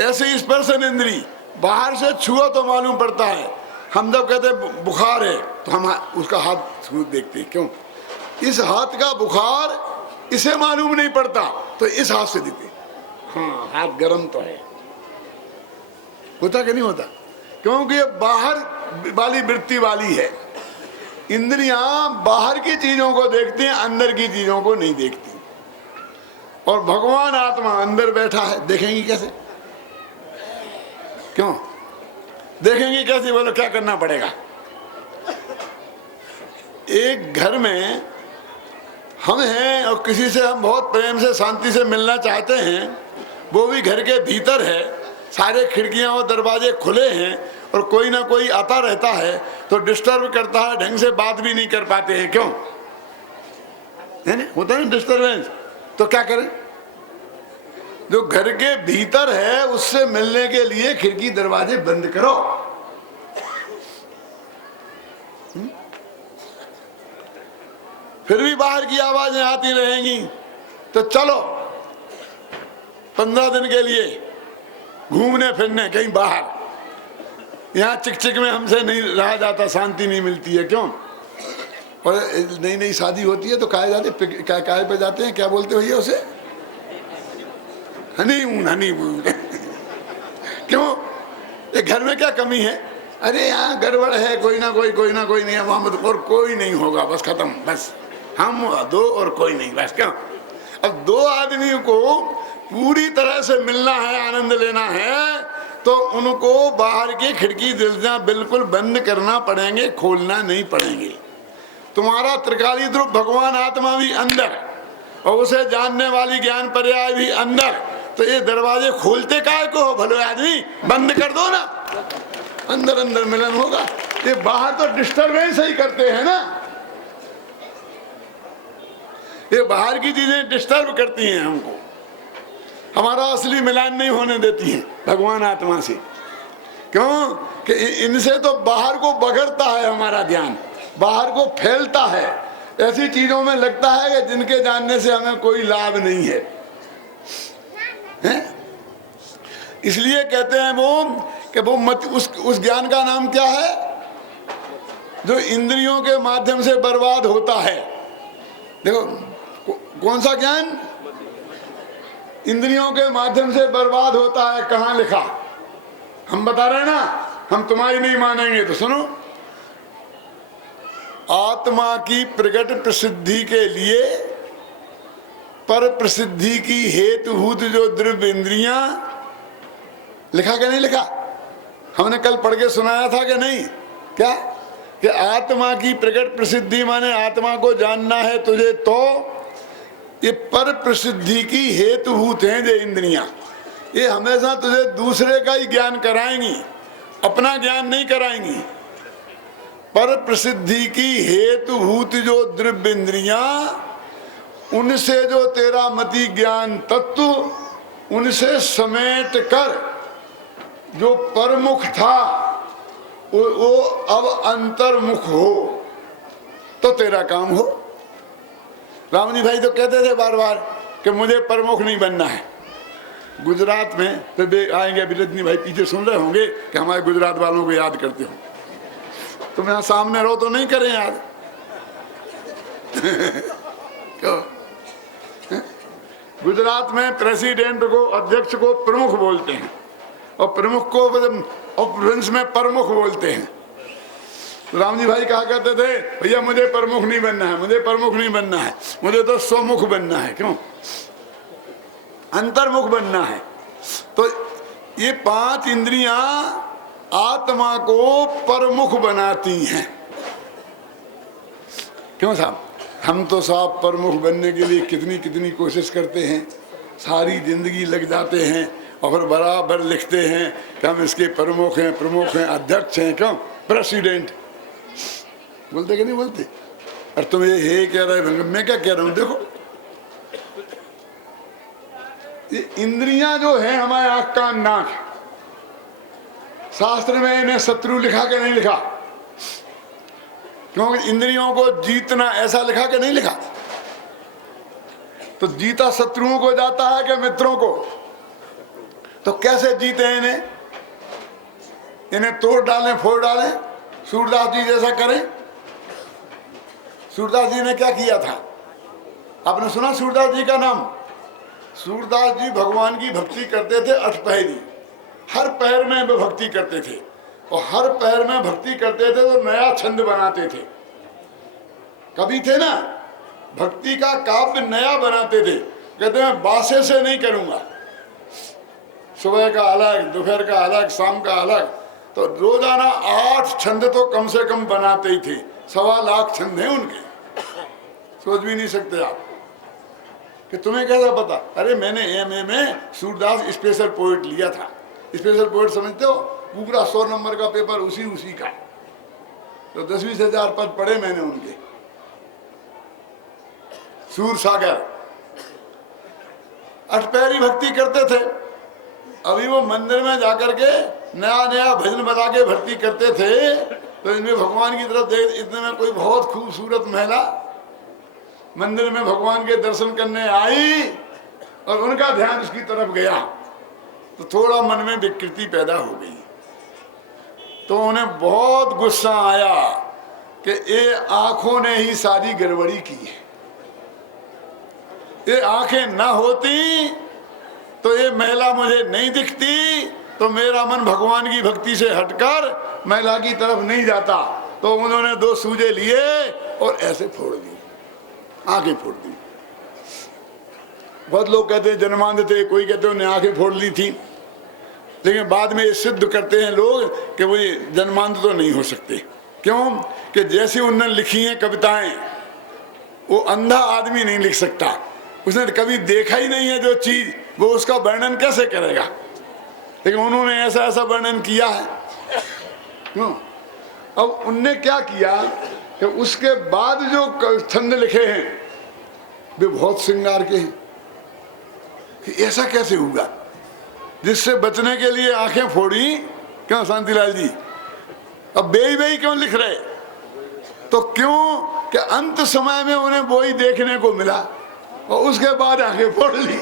ऐसे ही स्पर्शन इंद्री, बाहर से छुआ तो मालूम पड़ता है। हम जब कहते बुखार है तो हम उसका हाथ छू देखते हैं। क्यों? इस हाथ का बुखार इसे मालूम नहीं पड़ता तो इस हाथ से देते, हाँ हाथ गर्म तो है, होता कि नहीं होता? क्योंकि ये बाहर वाली वृत्ति वाली है। इंद्रियां बाहर की चीजों को देखती हैं, अंदर की चीजों को नहीं देखती। और भगवान आत्मा अंदर बैठा है, देखेंगी कैसे? क्यों देखेंगी कैसे? बोलो क्या करना पड़ेगा? एक घर में हम हैं और किसी से हम बहुत प्रेम से शांति से मिलना चाहते हैं, वो भी घर के भीतर है, सारे खिड़कियां और दरवाजे खुले हैं और कोई ना कोई आता रहता है तो डिस्टर्ब करता है, ढंग से बात भी नहीं कर पाते हैं। क्यों है ना? होता है ना डिस्टर्बेंस। तो क्या करें? जो घर के भीतर है उससे मिलने के लिए खिड़की दरवाजे बंद करो। फिर भी बाहर की आवाजें आती रहेंगी तो चलो 15 दिन के लिए घूमने फिरने कहीं बाहर। यहाँ चिक में हमसे नहीं रहा जाता, शांति नहीं मिलती है। क्यों? और नई नई शादी होती है तो कहा जाते काय पे जाते हैं, क्या बोलते भैया उसे? Honeymoon, honeymoon. क्यों? ये घर में क्या कमी है? अरे यहाँ गड़बड़ है, कोई ना कोई नहीं है वहां में, और कोई नहीं होगा, बस खत्म, बस हम दो और कोई नहीं, बस। क्यों? अब दो आदमी को पूरी तरह से मिलना है, आनंद लेना है तो उनको बाहर की खिड़की दरवाजा बिल्कुल बंद करना पड़ेंगे, खोलना नहीं पड़ेंगे। तुम्हारा त्रिकाली ध्रुव भगवान आत्मा भी अंदर और उसे जानने वाली ज्ञान पर्याय भी अंदर, तो ये दरवाजे खोलते काय को हो भले आदमी? बंद कर दो ना, अंदर अंदर मिलन होगा। ये बाहर तो डिस्टर्बेंस ही करते हैं ना, ये बाहर की चीजें डिस्टर्ब करती हैं हमको, हमारा असली मिलान नहीं होने देती हैं भगवान आत्मा से। क्यों? कि इनसे तो बाहर को बगड़ता है हमारा ज्ञान, बाहर को फैलता है, ऐसी चीजों में लगता है कि जिनके जानने से हमें कोई लाभ नहीं है, हैं? इसलिए कहते हैं वो कि वो मत उस ज्ञान का नाम क्या है जो इंद्रियों के माध्यम से बर्बाद होता है। देखो कौन सा ज्ञान इंद्रियों के माध्यम से बर्बाद होता है, कहां लिखा? हम बता रहे हैं ना, हम तुम्हारी नहीं मानेंगे तो सुनो। आत्मा की प्रकट प्रसिद्धि के लिए पर प्रसिद्धि की हेतुभूत जो द्रव्य इंद्रियां, लिखा क्या नहीं लिखा? हमने कल पढ़ के सुनाया था कि नहीं? क्या कि आत्मा की प्रकट प्रसिद्धि माने आत्मा को जानना है तुझे, तो ये पर प्रसिद्धि की हेतुभूत हैं ये इंद्रियां। ये हमेशा तुझे दूसरे का ही ज्ञान कराएंगी, अपना ज्ञान नहीं कराएंगी। पर प्रसिद्धि की हेतुभूत जो द्रव्य इंद्रियां, उनसे जो तेरा मति ज्ञान तत्व उनसे समेट कर जो परमुख था वो अब अंतर्मुख हो तो तेरा काम हो। राम जी भाई तो कहते थे बार बार कि मुझे प्रमुख नहीं बनना है। गुजरात में तो आएंगे, बिरजनी भाई पीछे सुन रहे होंगे कि हमारे गुजरात वालों को याद करते हो, तुम यहाँ सामने रहो तो नहीं करें याद। क्यों? गुजरात में प्रेसिडेंट को, अध्यक्ष को प्रमुख बोलते हैं और प्रमुख को प्रोविंस में प्रमुख बोलते हैं। राम जी भाई कहा करते थे भैया मुझे प्रमुख नहीं बनना है, मुझे प्रमुख नहीं बनना है, मुझे तो स्वमुख बनना है। क्यों? अंतर्मुख बनना है। तो ये 5 इंद्रियां आत्मा को प्रमुख बनाती हैं। क्यों साहब? हम तो साहब प्रमुख बनने के लिए कितनी कितनी कोशिश करते हैं, सारी जिंदगी लग जाते हैं और फिर बराबर लिखते हैं कि हम इसके प्रमुख हैं, अध्यक्ष हैं। क्यों? प्रेसिडेंट बोलते कि नहीं बोलते? और तुम ये कह रहे हो, मैं क्या कह रहा हूं? देखो ये इंद्रियां जो है हमारे आंख कान नाक, शास्त्र में इन्हें शत्रु लिखा के नहीं लिखा? क्योंकि इंद्रियों को जीतना ऐसा लिखा के नहीं लिखा? तो जीता शत्रुओं को जाता है कि मित्रों को? तो कैसे जीते हैं इन्हें? इन्हें तोड़ डालें, फोड़ डालें, सूरदास जी जैसा करें। सूरदास जी ने क्या किया था? आपने सुना सूरदास जी का नाम? सूरदास जी भगवान की भक्ति करते थे अठपहरी, हर पैर में वे भक्ति करते थे, और हर पैर में भक्ति करते थे तो नया छंद बनाते थे। कभी थे ना, भक्ति का काव्य नया बनाते थे, कहते मैं बासे से नहीं करूंगा, सुबह का अलग, दोपहर का अलग, शाम का अलग। तो रोजाना 8 छंद तो कम से कम बनाते ही थे। 1.25 लाख छंद हैं उनके, सोच भी नहीं सकते आप कि तुम्हें कैसा पता? अरे मैंने एमए में सूरदास स्पेशल पोएट लिया था। स्पेशल पोएट समझते हो? पूरा 100 नंबर का पेपर उसी का। तो 10-20 हजार पद पढ़े मैंने उनके। सूर सागर अठपहरी भक्ति करते थे। अभी वो मंदिर में जाकर के नया नया भजन बना के भक्ति करते थे, तो इनमें भगवान की तरफ देख, इतने में कोई बहुत खूबसूरत महिला मंदिर में भगवान के दर्शन करने आई और उनका ध्यान उसकी तरफ गया, तो थोड़ा मन में विकृति पैदा हो गई। तो उन्हें बहुत गुस्सा आया कि ये आंखों ने ही सारी गड़बड़ी की है। ये आंखें ना होती तो ये महिला मुझे नहीं दिखती, तो मेरा मन भगवान की भक्ति से हटकर महिला की तरफ नहीं जाता। तो उन्होंने 2 सूजे लिए और ऐसे फोड़ दी, आंखें फोड़ दी। बहुत लोग कहते हैं जन्मांध थे, कोई कहते उन्हें आंखें फोड़ ली थी, लेकिन बाद में ये सिद्ध करते हैं लोग कि वो जन्मांध तो नहीं हो सकते। क्यों? कि जैसी उन्होंने लिखी हैं कविताएं, वो अंधा आदमी नहीं लिख सकता। उसने कभी देखा ही नहीं है जो चीज, वो उसका वर्णन कैसे करेगा? लेकिन उन्होंने ऐसा ऐसा वर्णन किया है। क्यों? अब उनने क्या किया कि उसके बाद जो छंद लिखे हैं वे बहुत श्रृंगार के हैं। कि ऐसा कैसे होगा? जिससे बचने के लिए आंखें फोड़ी। क्यों शांतिलाल जी? अब बेई क्यों लिख रहे? तो क्यों कि अंत समय में उन्हें वो ही देखने को मिला और उसके बाद आंखें फोड़ ली।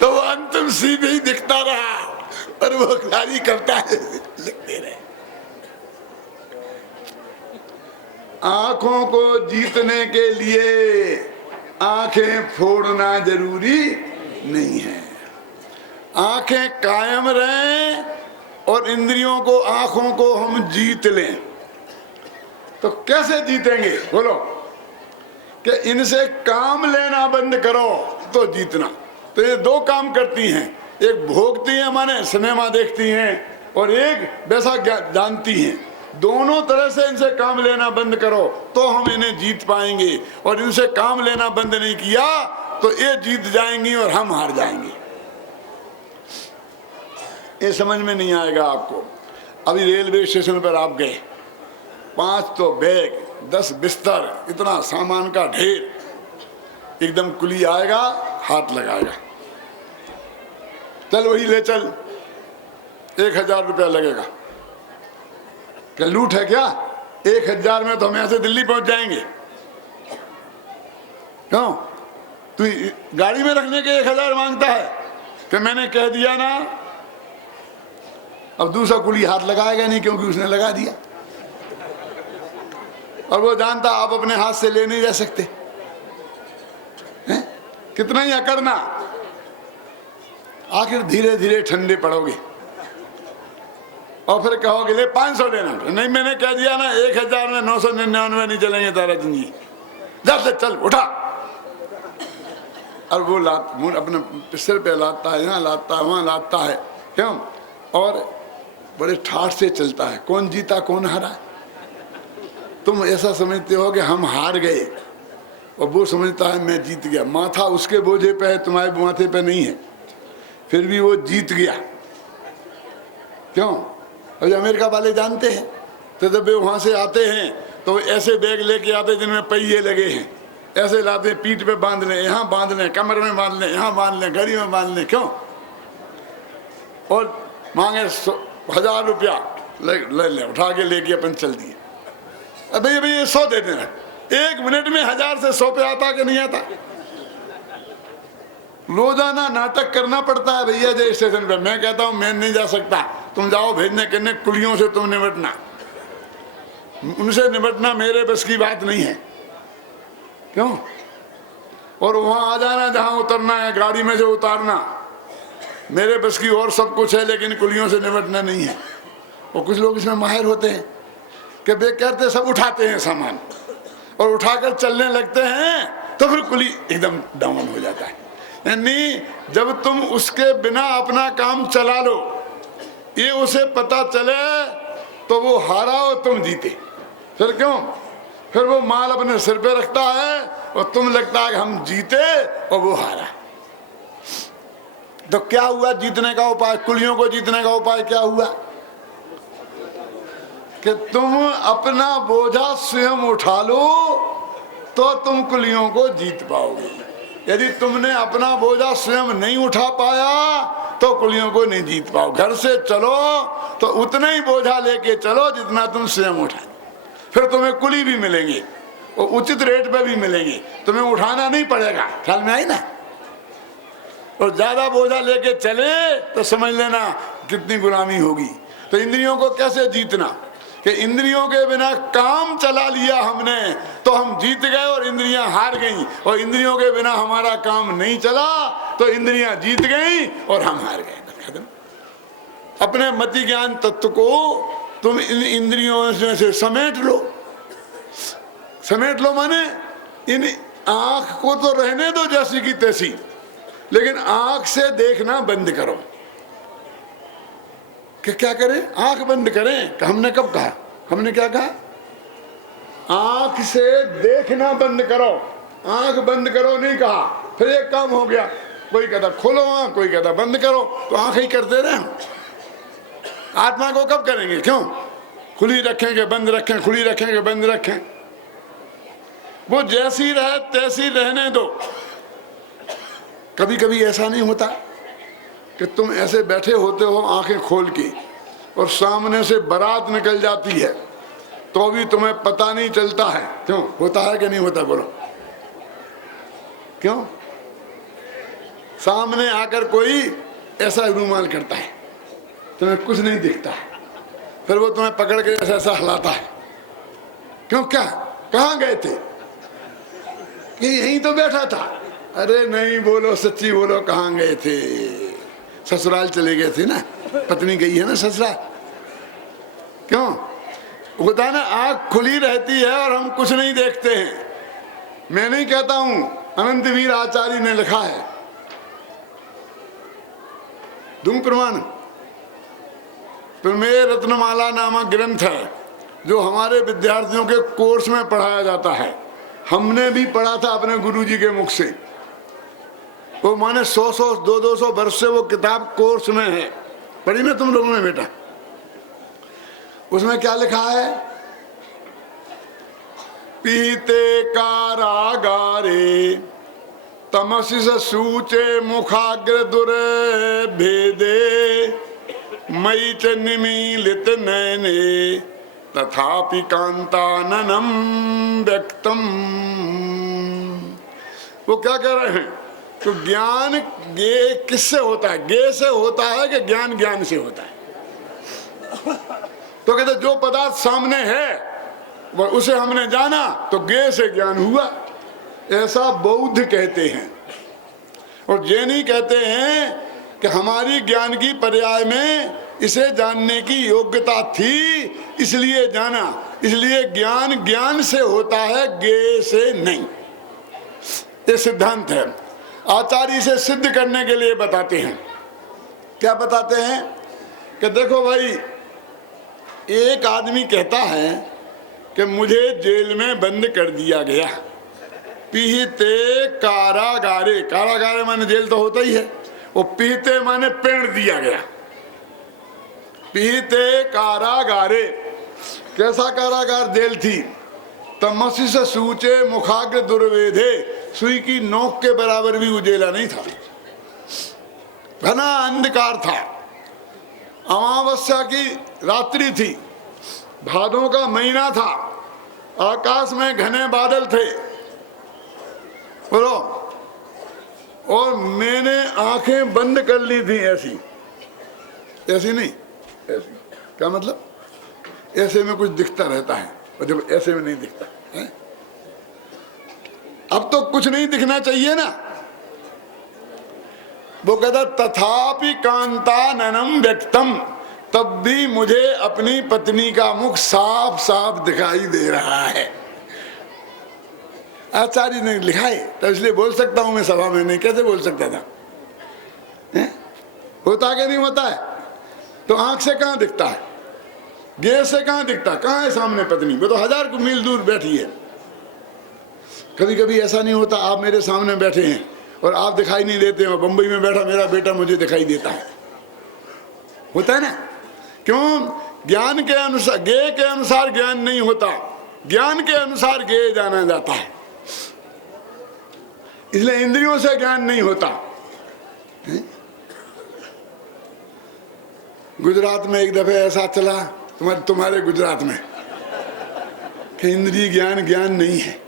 तो वो अंतिम सीधे ही दिखता रहा और वो खाली करता है, लिखते रहे। आंखों को जीतने के लिए आंखें फोड़ना जरूरी नहीं है। आंखें कायम रहें और इंद्रियों को, आंखों को हम जीत लें। तो कैसे जीतेंगे बोलो? कि इनसे काम लेना बंद करो तो जीतना। तो ये 2 काम करती हैं, एक भोगती हैं माने सिनेमा देखती हैं, और एक वैसा जानती हैं। दोनों तरह से इनसे काम लेना बंद करो तो हम इन्हें जीत पाएंगे, और इनसे काम लेना बंद नहीं किया तो ये जीत जाएंगी और हम हार जाएंगे। ये समझ में नहीं आएगा आपको। अभी रेलवे स्टेशन पर आप गए, 5 तो बैग, 10 बिस्तर, इतना सामान का ढेर, एकदम कुली आएगा, हाथ लगाएगा, चल वही ले चल, 1000 रुपया लगेगा। क्या लूट है क्या? 1000 में तो हम यहाँ से दिल्ली पहुंच जाएंगे। क्यों? तू गाड़ी में रखने के 1000 मांगता है कि मैंने कह दिया ना। अब दूसरा कुली हाथ लगाएगा नहीं, क्योंकि उसने लगा दिया और वो जानता आप अपने हाथ से ले नहीं जा सकते हैं? कितना ही अकड़ना, आखिर धीरे धीरे ठंडे पड़ोगे और फिर कहोगे ले 500 लेना। नहीं, मैंने कह दिया ना 1000 में 999 नहीं चलेंगे तारा जिंदगी, जब चल उठा। और वो लात मुंह अपने सिर पे लाता है, यहाँ लाता है, वहाँ लाता है। क्यों? और बड़े ठाठ से चलता है। कौन जीता कौन हारा? तुम ऐसा समझते हो कि हम हार गए और वो समझता है मैं जीत गया। माथा उसके बोझे पे है, तुम्हारे माथे पे नहीं है, फिर भी वो जीत गया। क्यों? और अमेरिका वाले जानते हैं, तो जब वे वहाँ से आते हैं तो ऐसे बैग लेके आते जिनमें पहिए लगे हैं, ऐसे लाते, पीठ पे बांध लें, यहाँ बांध लें, कमर में बांध लें, यहाँ बांध लें, घड़ी में बांध लें। क्यों? और मांगे 1000 रुपया, ले उठा के लेके अपन चल दिए। अबे ये 100 दे देना। 1 मिनट में 1000 से 100 पे आता कि नहीं आता? रोजाना नाटक करना पड़ता है भैया जय स्टेशन पे। मैं कहता हूँ मैं नहीं जा सकता, तुम जाओ भेजने करने, कुलियों से तुम निपटना, उनसे निपटना मेरे बस की बात नहीं है। क्यों? और वहां आ जाना जहां उतरना है, गाड़ी में से उतारना, मेरे बस की और सब कुछ है लेकिन कुलियों से निपटना नहीं है। और कुछ लोग इसमें माहिर होते हैं कि वे कहते सब उठाते हैं सामान और उठाकर चलने लगते हैं तो फिर कुली एकदम डाउन हो जाता है। यानी जब तुम उसके बिना अपना काम चला लो, ये उसे पता चले तो वो हारा और तुम जीते। फिर क्यों? फिर वो माल अपने सिर पे रखता है और तुम लगता है कि हम जीते और वो हारा। तो क्या हुआ जीतने का उपाय? कुलियों को जीतने का उपाय क्या हुआ कि तुम अपना बोझा स्वयं उठा लो तो तुम कुलियों को जीत पाओगे। यदि तुमने अपना बोझा स्वयं नहीं उठा पाया तो कुलियों को नहीं जीत पाओ। घर से चलो तो उतना ही बोझा लेके चलो जितना तुम स्वयं उठा, फिर तुम्हें कुली भी मिलेंगे और उचित रेट पे भी मिलेंगे, तुम्हें उठाना नहीं पड़ेगा। ख्याल में आई ना? और ज्यादा बोझा लेके चले तो समझ लेना कितनी गुलामी होगी। तो इंद्रियों को कैसे जीतना कि इंद्रियों के बिना काम चला लिया हमने तो हम जीत गए और इंद्रियां हार गईं, और इंद्रियों के बिना हमारा काम नहीं चला तो इंद्रियां जीत गईं और हम हार गए। अपने मति ज्ञान तत्व को तुम इन इंद्रियों से समेट लो। समेट लो माने इन आंख को तो रहने दो जैसी की तैसी, लेकिन आंख से देखना बंद करो। कि क्या करें? आंख बंद करें। हमने कब कहा? हमने क्या कहा? आंख से देखना बंद करो, आंख बंद करो नहीं कहा। फिर एक काम हो गया, कोई कहता खोलो आंख, कोई कहता बंद करो, तो आंख ही करते रहे। आत्मा को कब करेंगे? क्यों? खुली रखेंगे बंद रखें, खुली रखेंगे बंद रखें। वो जैसी रहे तैसी रहने दो। कभी कभी ऐसा नहीं होता कि तुम ऐसे बैठे होते हो आंखें खोल के और सामने से बारात निकल जाती है तो भी तुम्हें पता नहीं चलता है? क्यों? होता है कि नहीं होता? बोलो क्यों? सामने आकर कोई ऐसा रूमाल करता है, तुम्हें कुछ नहीं दिखता है, फिर वो तुम्हें पकड़ के ऐसा ऐसा हिलाता है। क्यों? क्या? कहाँ गए थे? कि यहीं तो बैठा था। अरे नहीं, बोलो सच्ची बोलो, कहाँ गए थे? ससुराल चले गए थे ना, पत्नी गई है ना ससुराल। क्यों? होता ना, आंख खुली रहती है और हम कुछ नहीं देखते हैं। मैं नहीं कहता हूं, अनंतवीर आचार्य ने लिखा है, दूं प्रमाण। प्रमेय रत्नमाला नामक ग्रंथ है जो हमारे विद्यार्थियों के कोर्स में पढ़ाया जाता है। हमने भी पढ़ा था अपने गुरुजी के मुख से। वो माने 100-100 200-200 वर्ष से वो किताब कोर्स में है। पढ़ी ना तुम लोगों ने बेटा? उसमें क्या लिखा है? पीते कारागारे तमसि सूचे मुखाग्र दुरे भेदे मयि च निमीलित नयने तथापि कांताननम व्यक्तम। वो क्या कह रहे हैं? तो ज्ञान गे किससे होता है? गे से होता है कि ज्ञान ज्ञान से होता है? तो कहते जो पदार्थ सामने है वह उसे हमने जाना तो गे से ज्ञान हुआ, ऐसा बौद्ध कहते हैं। और जैनी कहते हैं कि हमारी ज्ञान की पर्याय में इसे जानने की योग्यता थी इसलिए जाना, इसलिए ज्ञान ज्ञान से होता है, गे से नहीं। ये सिद्धांत है। आचार्य इसे सिद्ध करने के लिए बताते हैं। क्या बताते हैं कि देखो भाई, एक आदमी कहता है कि मुझे जेल में बंद कर दिया गया। पीते कारागारे, कारागारे माने जेल तो होता ही है, वो पीते माने पेड़ दिया गया। पीते कारागारे, कैसा कारागार? जेल थी। तमसि से सूचे मुखाग्र दुर्वेदे, सुई की नोक के बराबर भी उजेला नहीं था, घना अंधकार था। अमावस्या की रात्रि थी, भादों का महीना था, आकाश में घने बादल थे। बोलो, और मैंने आंखें बंद कर ली थी। ऐसी ऐसी नहीं, ऐसी। क्या मतलब? ऐसे में कुछ दिखता रहता है और जब ऐसे में नहीं दिखता है। अब तो कुछ नहीं दिखना चाहिए ना। वो कहता तथापि कांताननम व्यक्तम, तब भी मुझे अपनी पत्नी का मुख साफ साफ दिखाई दे रहा है। आचार्य ने लिखा है तो इसलिए बोल सकता हूं मैं सभा में, नहीं कैसे बोल सकता था? होता कि नहीं होता है? तो आंख से कहां दिखता है, गेह से कहां दिखता, कहां है सामने पत्नी? वो तो 1000 मील दूर बैठी है। कभी कभी ऐसा नहीं होता आप मेरे सामने बैठे हैं और आप दिखाई नहीं देते हो, बंबई में बैठा मेरा बेटा मुझे दिखाई देता है, होता है ना? क्यों? ज्ञान के अनुसार, गेह के अनुसार ज्ञान नहीं होता, ज्ञान के अनुसार गेह जाना जाता है। इसलिए इंद्रियों से ज्ञान नहीं होता। गुजरात में एक दफे ऐसा चला, तुम्हारे गुजरात में, कि इंद्रिय ज्ञान ज्ञान नहीं है।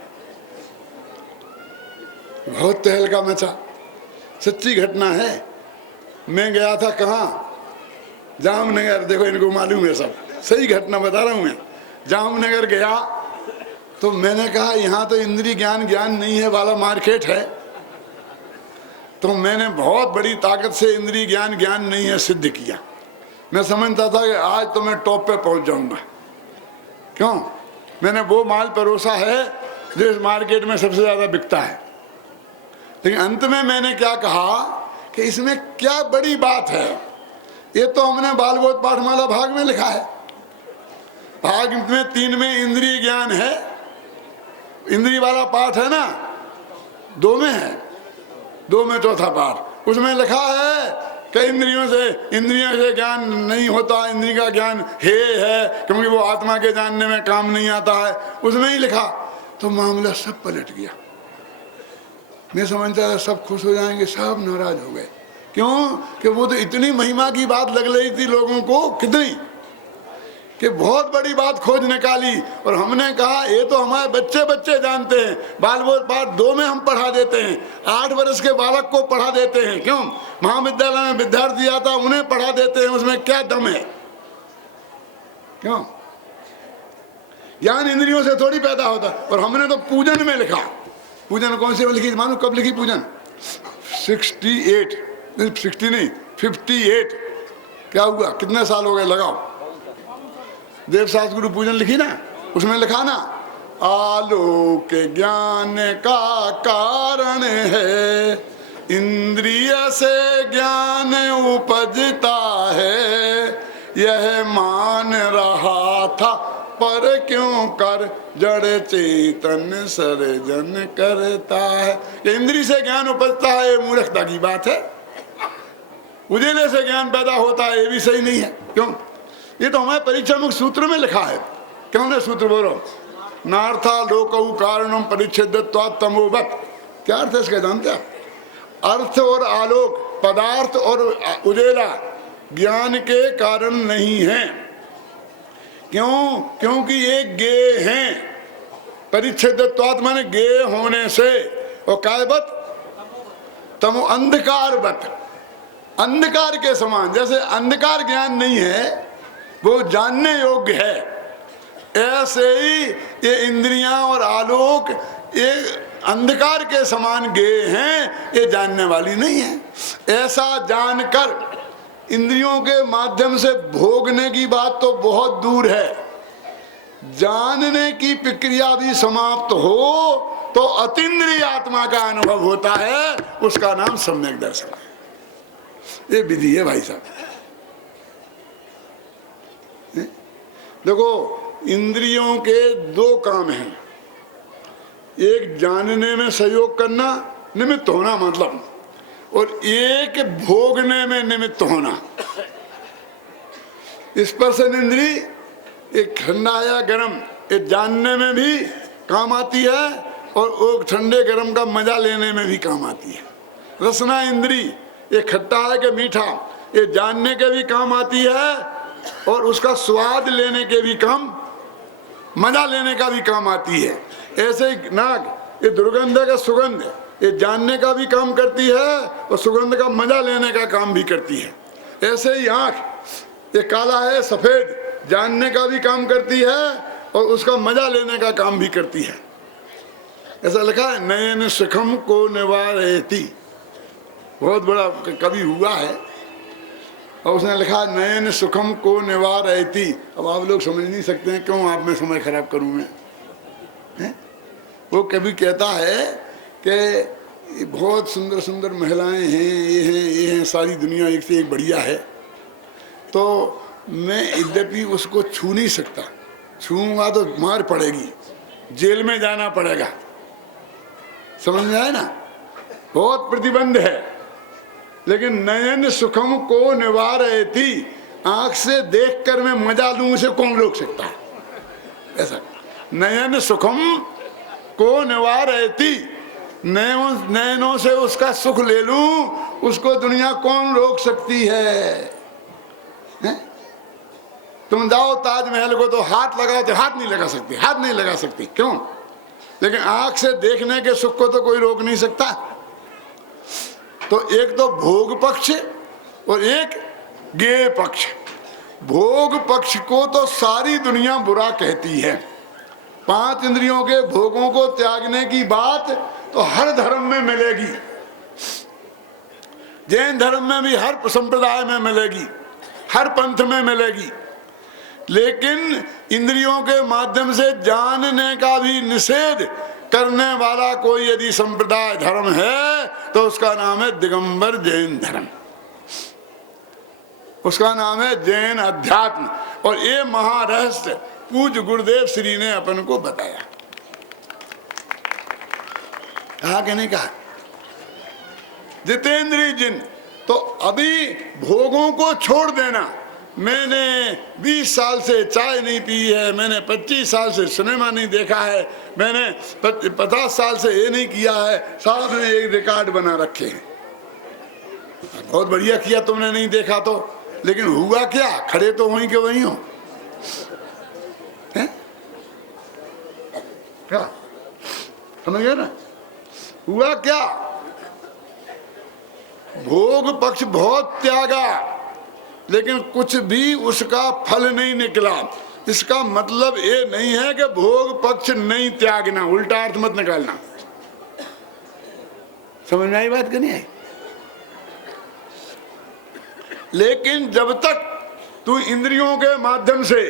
बहुत तहलका मचा, सच्ची घटना है। मैं गया था कहाँ, जामनगर, देखो इनको मालूम है सब, सही घटना बता रहा हूं मैं। जामनगर गया तो मैंने कहा यहाँ तो इंद्रिय ज्ञान ज्ञान नहीं है वाला मार्केट है, तो मैंने बहुत बड़ी ताकत से इंद्रिय ज्ञान ज्ञान नहीं है सिद्ध किया। मैं समझता था कि आज तो मैं टॉप पे पहुंच जाऊंगा। क्यों? मैंने वो माल परोसा है जो इस मार्केट में सबसे ज्यादा बिकता है। लेकिन अंत में मैंने क्या कहा कि इसमें क्या बड़ी बात है, ये तो हमने बालबोध पाठमाला भाग में लिखा है। भाग में 3 में इंद्रिय ज्ञान है, इंद्रिय वाला पाठ है ना, 2 में है, 2 में चौथा पाठ, उसमें लिखा है कि इंद्रियों से ज्ञान नहीं होता, इंद्रिय का ज्ञान है क्योंकि वो आत्मा के जानने में काम नहीं आता है, उसमें ही लिखा। तो मामला सब पलट गया। मैं समझता था सब खुश हो जाएंगे, सब नाराज हो गए। क्यों? कि वो तो इतनी महिमा की बात लग रही थी लोगों को, कितनी, कि बहुत बड़ी बात खोज निकाली। और हमने कहा ये तो हमारे बच्चे बच्चे जानते हैं, बालबोध पाठ 2 में हम पढ़ा देते हैं, 8 वर्ष के बालक को पढ़ा देते हैं। क्यों? महाविद्यालय में विद्यार्थी आता उन्हें पढ़ा देते हैं, उसमें क्या दम है? क्यों? ज्ञान इंद्रियों से थोड़ी पैदा होता। और हमने तो पूजन में लिखा। पूजन कौन सी में लिखी मालूम? कब लिखी पूजन? 68 नहीं 58। क्या हुआ, कितने साल हो गए लगाओ। देवशास्त्र गुरु पूजन लिखी ना, उसमें लिखा ना, आलोक ज्ञान का कारण है, इंद्रिय से ज्ञान उपजता है, यह मान रहा था पर क्यों कर जड़ चेतन सर्जन करता है। इंद्रिय से ज्ञान उपजता है, मूर्खता की बात है। उजेले से ज्ञान पैदा होता है, ये भी सही नहीं है। क्यों? ये तो हमारे परीक्षा मुख सूत्र में लिखा है। क्यों ने सूत्र बोलो? नार्था लोकऊ कारणम परिच्छेदत्वात् तमोवत्। क्या अर्थ है इसका जानते हैं? अर्थ और आलोक, पदार्थ और उजेला ज्ञान के कारण नहीं है। क्यों? क्योंकि ये गे हैं। परिच्छेदत्वात् माने गे होने से, और कायवत तमो अंधकारवत, अंधकार के समान। जैसे अंधकार ज्ञान नहीं है, वो जानने योग्य है, ऐसे ही ये इंद्रियां और आलोक ये अंधकार के समान गे हैं, ये जानने वाली नहीं है। ऐसा जानकर इंद्रियों के माध्यम से भोगने की बात तो बहुत दूर है, जानने की प्रक्रिया भी समाप्त हो तो अतीन्द्रिय आत्मा का अनुभव होता है, उसका नाम सम्यक दर्शन है। ये विधि है भाई साहब। देखो, इंद्रियों के 2 काम हैं, एक जानने में सहयोग करना, निमित्त होना मतलब, और एक भोगने में निमित्त होना। स्पर्शन इंद्री, एक ठंडा या गर्म, ये जानने में भी काम आती है और वो ठंडे गर्म का मजा लेने में भी काम आती है। रसना इंद्री, ये खट्टा है कि मीठा, ये जानने के भी काम आती है और उसका स्वाद लेने के भी काम, मजा लेने का भी काम आती है। ऐसे ही नाक, ये दुर्गंध का सुगंध, ये जानने का भी काम करती है और सुगंध का मजा लेने का काम भी करती है। ऐसे ही आँख, ये काला है सफेद, जानने का भी काम करती है और उसका मजा लेने का काम भी करती है। ऐसा लिखा है, नयन सुखम को निवारयति। बहुत बड़ा कवि हुआ है और उसने लिखा नयन सुखम को निवारयति। अब आप लोग समझ नहीं सकते हैं, क्यों आप में समय खराब करूं मैं, है? वो कभी कहता है कि बहुत सुंदर सुंदर महिलाएं हैं, ये हैं, सारी दुनिया एक से एक बढ़िया है, तो मैं यद्यपि उसको छू नहीं सकता, छूऊंगा तो मार पड़ेगी, जेल में जाना पड़ेगा। समझ में आया ना, बहुत प्रतिबंध है। लेकिन नयन सुखम को निवारयति, आंख से देखकर मैं मजा लूं, उसे कौन रोक सकता है? ऐसा नयन सुखम को निवारयति, नयनों से उसका सुख ले लूं, उसको दुनिया कौन रोक सकती है? तुम जाओ ताजमहल को तो हाथ लगाओ तो हाथ नहीं लगा सकती, हाथ नहीं लगा सकती, क्यों? लेकिन आंख से देखने के सुख को तो कोई रोक नहीं सकता। तो एक तो भोग पक्ष और एक ज्ञेय पक्ष। भोग पक्ष को तो सारी दुनिया बुरा कहती है। 5 इंद्रियों के भोगों को त्यागने की बात तो हर धर्म में मिलेगी, जैन धर्म में भी, हर संप्रदाय में मिलेगी, हर पंथ में मिलेगी। लेकिन इंद्रियों के माध्यम से जानने का भी निषेध करने वाला कोई यदि संप्रदाय धर्म है तो उसका नाम है दिगंबर जैन धर्म, उसका नाम है जैन अध्यात्म। और ये महारहस्य पूज्य गुरुदेव श्री ने अपन को बताया। कहा कहने का जितेंद्रिय जिन, तो अभी भोगों को छोड़ देना। मैंने 20 साल से चाय नहीं पी है, मैंने 25 साल से सिनेमा नहीं देखा है, मैंने 50 साल से ये नहीं किया है, साथ में एक रिकॉर्ड बना रखे हैं। बहुत बढ़िया किया तुमने नहीं देखा तो, लेकिन हुआ क्या? खड़े तो वहीं के वहीं हो, हैं? क्या समझ गए ना? हुआ क्या? भोग पक्ष बहुत त्यागा, लेकिन कुछ भी उसका फल नहीं निकला। इसका मतलब ये नहीं है कि भोग पक्ष नहीं त्यागना, उल्टा अर्थ मत निकालना। समझ में आई बात कि नहीं आई? लेकिन जब तक तू इंद्रियों के माध्यम से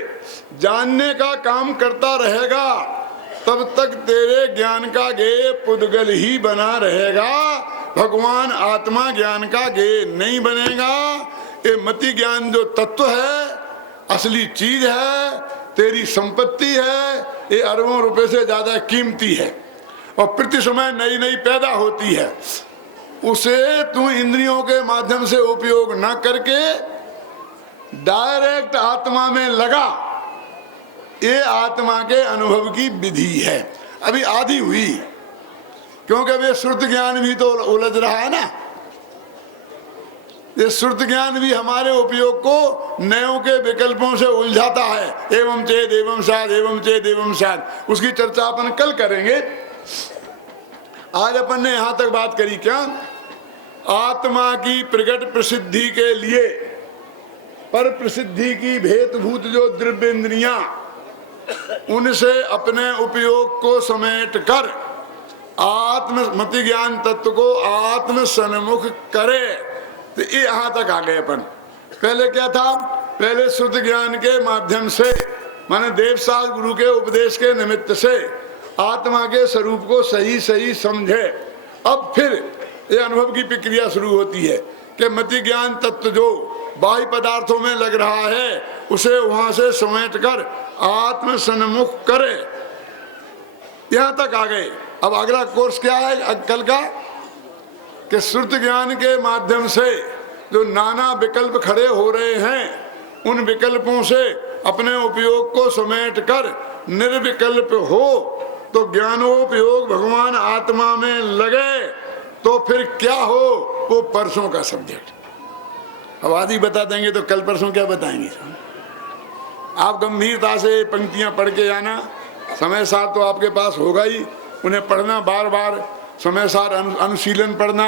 जानने का काम करता रहेगा, तब तक तेरे ज्ञान का गेय पुद्गल ही बना रहेगा। भगवान आत्मा ज्ञान का गेय नहीं बनेगा। ये मति ज्ञान जो तत्व है, असली चीज है, तेरी संपत्ति है, ये अरबों रुपए से ज्यादा कीमती है और प्रति समय नई नई पैदा होती है। उसे तू इंद्रियों के माध्यम से उपयोग न करके डायरेक्ट आत्मा में लगा। ये आत्मा के अनुभव की विधि है। अभी आधी हुई, क्योंकि अभी श्रुत ज्ञान भी तो उलझ रहा है ना। ये श्रुत ज्ञान भी हमारे उपयोग को नयों के विकल्पों से उलझाता है। एवं चेद एवं साध, एवं चेद एवं साध, उसकी चर्चा अपन कल करेंगे। आज अपन ने यहां तक बात करी क्या? आत्मा की प्रकट प्रसिद्धि के लिए पर प्रसिद्धि की भेदभूत जो द्रव्य इंद्रियां, उनसे अपने उपयोग को समेट कर आत्म मति ज्ञान तत्व को आत्म सन्मुख करे। तो ये यहां तक आ गए अपन। पहले क्या था? पहले शुद्ध ज्ञान के माध्यम से, माने देवसाल गुरु के उपदेश के निमित्त से आत्मा के स्वरूप को सही सही समझे। अब फिर ये अनुभव की प्रक्रिया शुरू होती है कि मति ज्ञान तत्व जो बाह्य पदार्थों में लग रहा है, उसे वहां से समेट कर आत्म सन्मुख करे। यहां तक आ गए। अब अगला कोर्स क्या है कल का? कि श्रुत ज्ञान के माध्यम से जो नाना विकल्प खड़े हो रहे हैं, उन विकल्पों से अपने उपयोग को समेट कर निर्विकल्प हो तो ज्ञानोपयोग भगवान आत्मा में लगे तो फिर क्या हो, वो परसों का सब्जेक्ट। अब आदि बता देंगे तो कल परसों क्या बताएंगे? आप गंभीरता से पंक्तियां पढ़ के जाना। समय सार तो आपके पास होगा ही, उन्हें पढ़ना, बार बार समय सार अनुशीलन पढ़ना,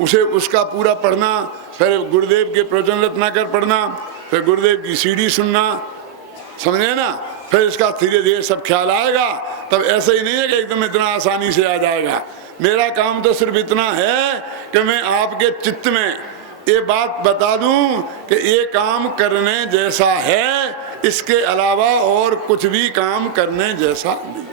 उसे उसका पूरा पढ़ना, फिर गुरुदेव के प्रवचन रत्नाकर पढ़ना, फिर गुरुदेव की सीडी सुनना, समझे ना? फिर इसका धीरे धीरे सब ख्याल आएगा। तब ऐसे ही नहीं है कि एकदम इतना आसानी से आ जाएगा। मेरा काम तो सिर्फ इतना है कि मैं आपके चित्त में ये बात बता दूं कि ये काम करने जैसा है, इसके अलावा और कुछ भी काम करने जैसा नहीं।